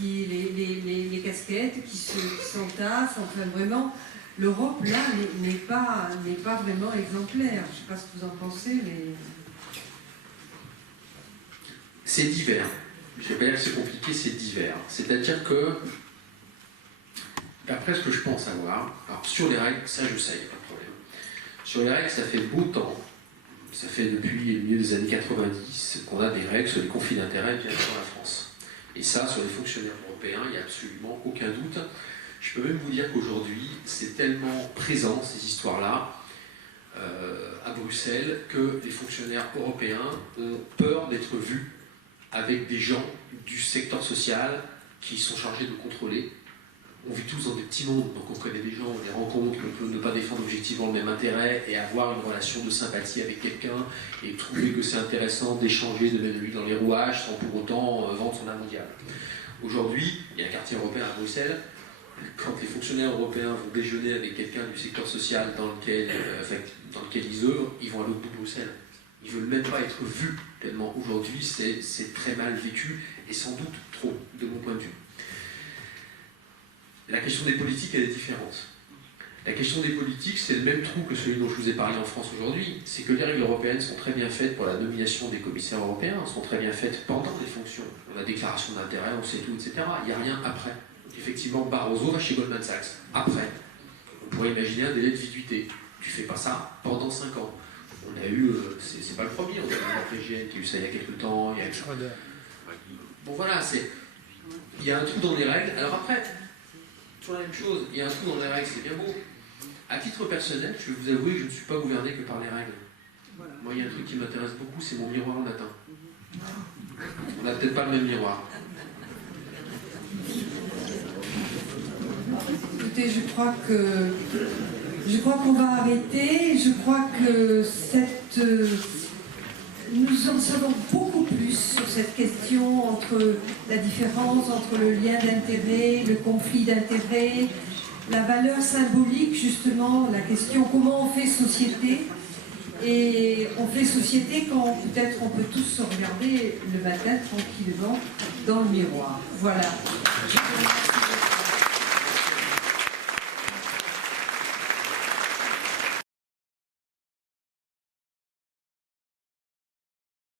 les casquettes qui s'entassent, enfin vraiment, l'Europe là n'est pas vraiment exemplaire. Je ne sais pas ce que vous en pensez, mais... C'est divers. Je ne vais pas dire que c'est compliqué, c'est divers. C'est-à-dire que, d'après ce que je pense avoir, alors sur les règles, ça je sais, il n'y a pas de problème. Sur les règles, ça fait beau temps, ça fait depuis le milieu des années 90 qu'on a des règles sur les conflits d'intérêts bien sûr en France. Et ça, sur les fonctionnaires européens, il n'y a absolument aucun doute. Je peux même vous dire qu'aujourd'hui, c'est tellement présent, ces histoires-là, à Bruxelles, que les fonctionnaires européens ont peur d'être vus avec des gens du secteur social qui sont chargés de contrôler. On vit tous dans des petits mondes, donc on connaît des gens, on les rencontre, on peut ne pas défendre objectivement le même intérêt et avoir une relation de sympathie avec quelqu'un et trouver que c'est intéressant d'échanger, de mettre de l'huile dans les rouages sans pour autant vendre son âme mondiale. Aujourd'hui, il y a un quartier européen à Bruxelles. Quand les fonctionnaires européens vont déjeuner avec quelqu'un du secteur social dans lequel ils œuvrent, ils vont à l'autre bout de Bruxelles. Ils ne veulent même pas être vus, tellement aujourd'hui c'est très mal vécu et sans doute trop, de mon point de vue. La question des politiques, elle est différente. La question des politiques, c'est le même trou que celui dont je vous ai parlé en France aujourd'hui. C'est que les règles européennes sont très bien faites pour la nomination des commissaires européens, sont très bien faites pendant les fonctions. La déclaration d'intérêt, on sait tout, etc. Il n'y a rien après. Donc effectivement, Barroso va chez Goldman Sachs. Après, on pourrait imaginer un délai de viduité. Tu ne fais pas ça pendant 5 ans. On a eu, c'est pas le premier, on a eu la PGN qui a eu ça il y a quelques temps. Il y a eu... Bon voilà, il y a un trou dans les règles. Alors après, toujours la même chose, il y a un trou dans les règles, c'est bien beau. À titre personnel, je vais vous avouer que je ne suis pas gouverné que par les règles. Moi, il y a un truc qui m'intéresse beaucoup, c'est mon miroir le matin. On n'a peut-être pas le même miroir. Écoutez, je crois qu'on va arrêter. Je crois que nous en savons beaucoup plus sur cette question entre la différence entre le lien d'intérêt, le conflit d'intérêt, la valeur symbolique, justement, la question comment on fait société. Et on fait société quand peut-être on peut tous se regarder le matin tranquillement dans le miroir. Voilà.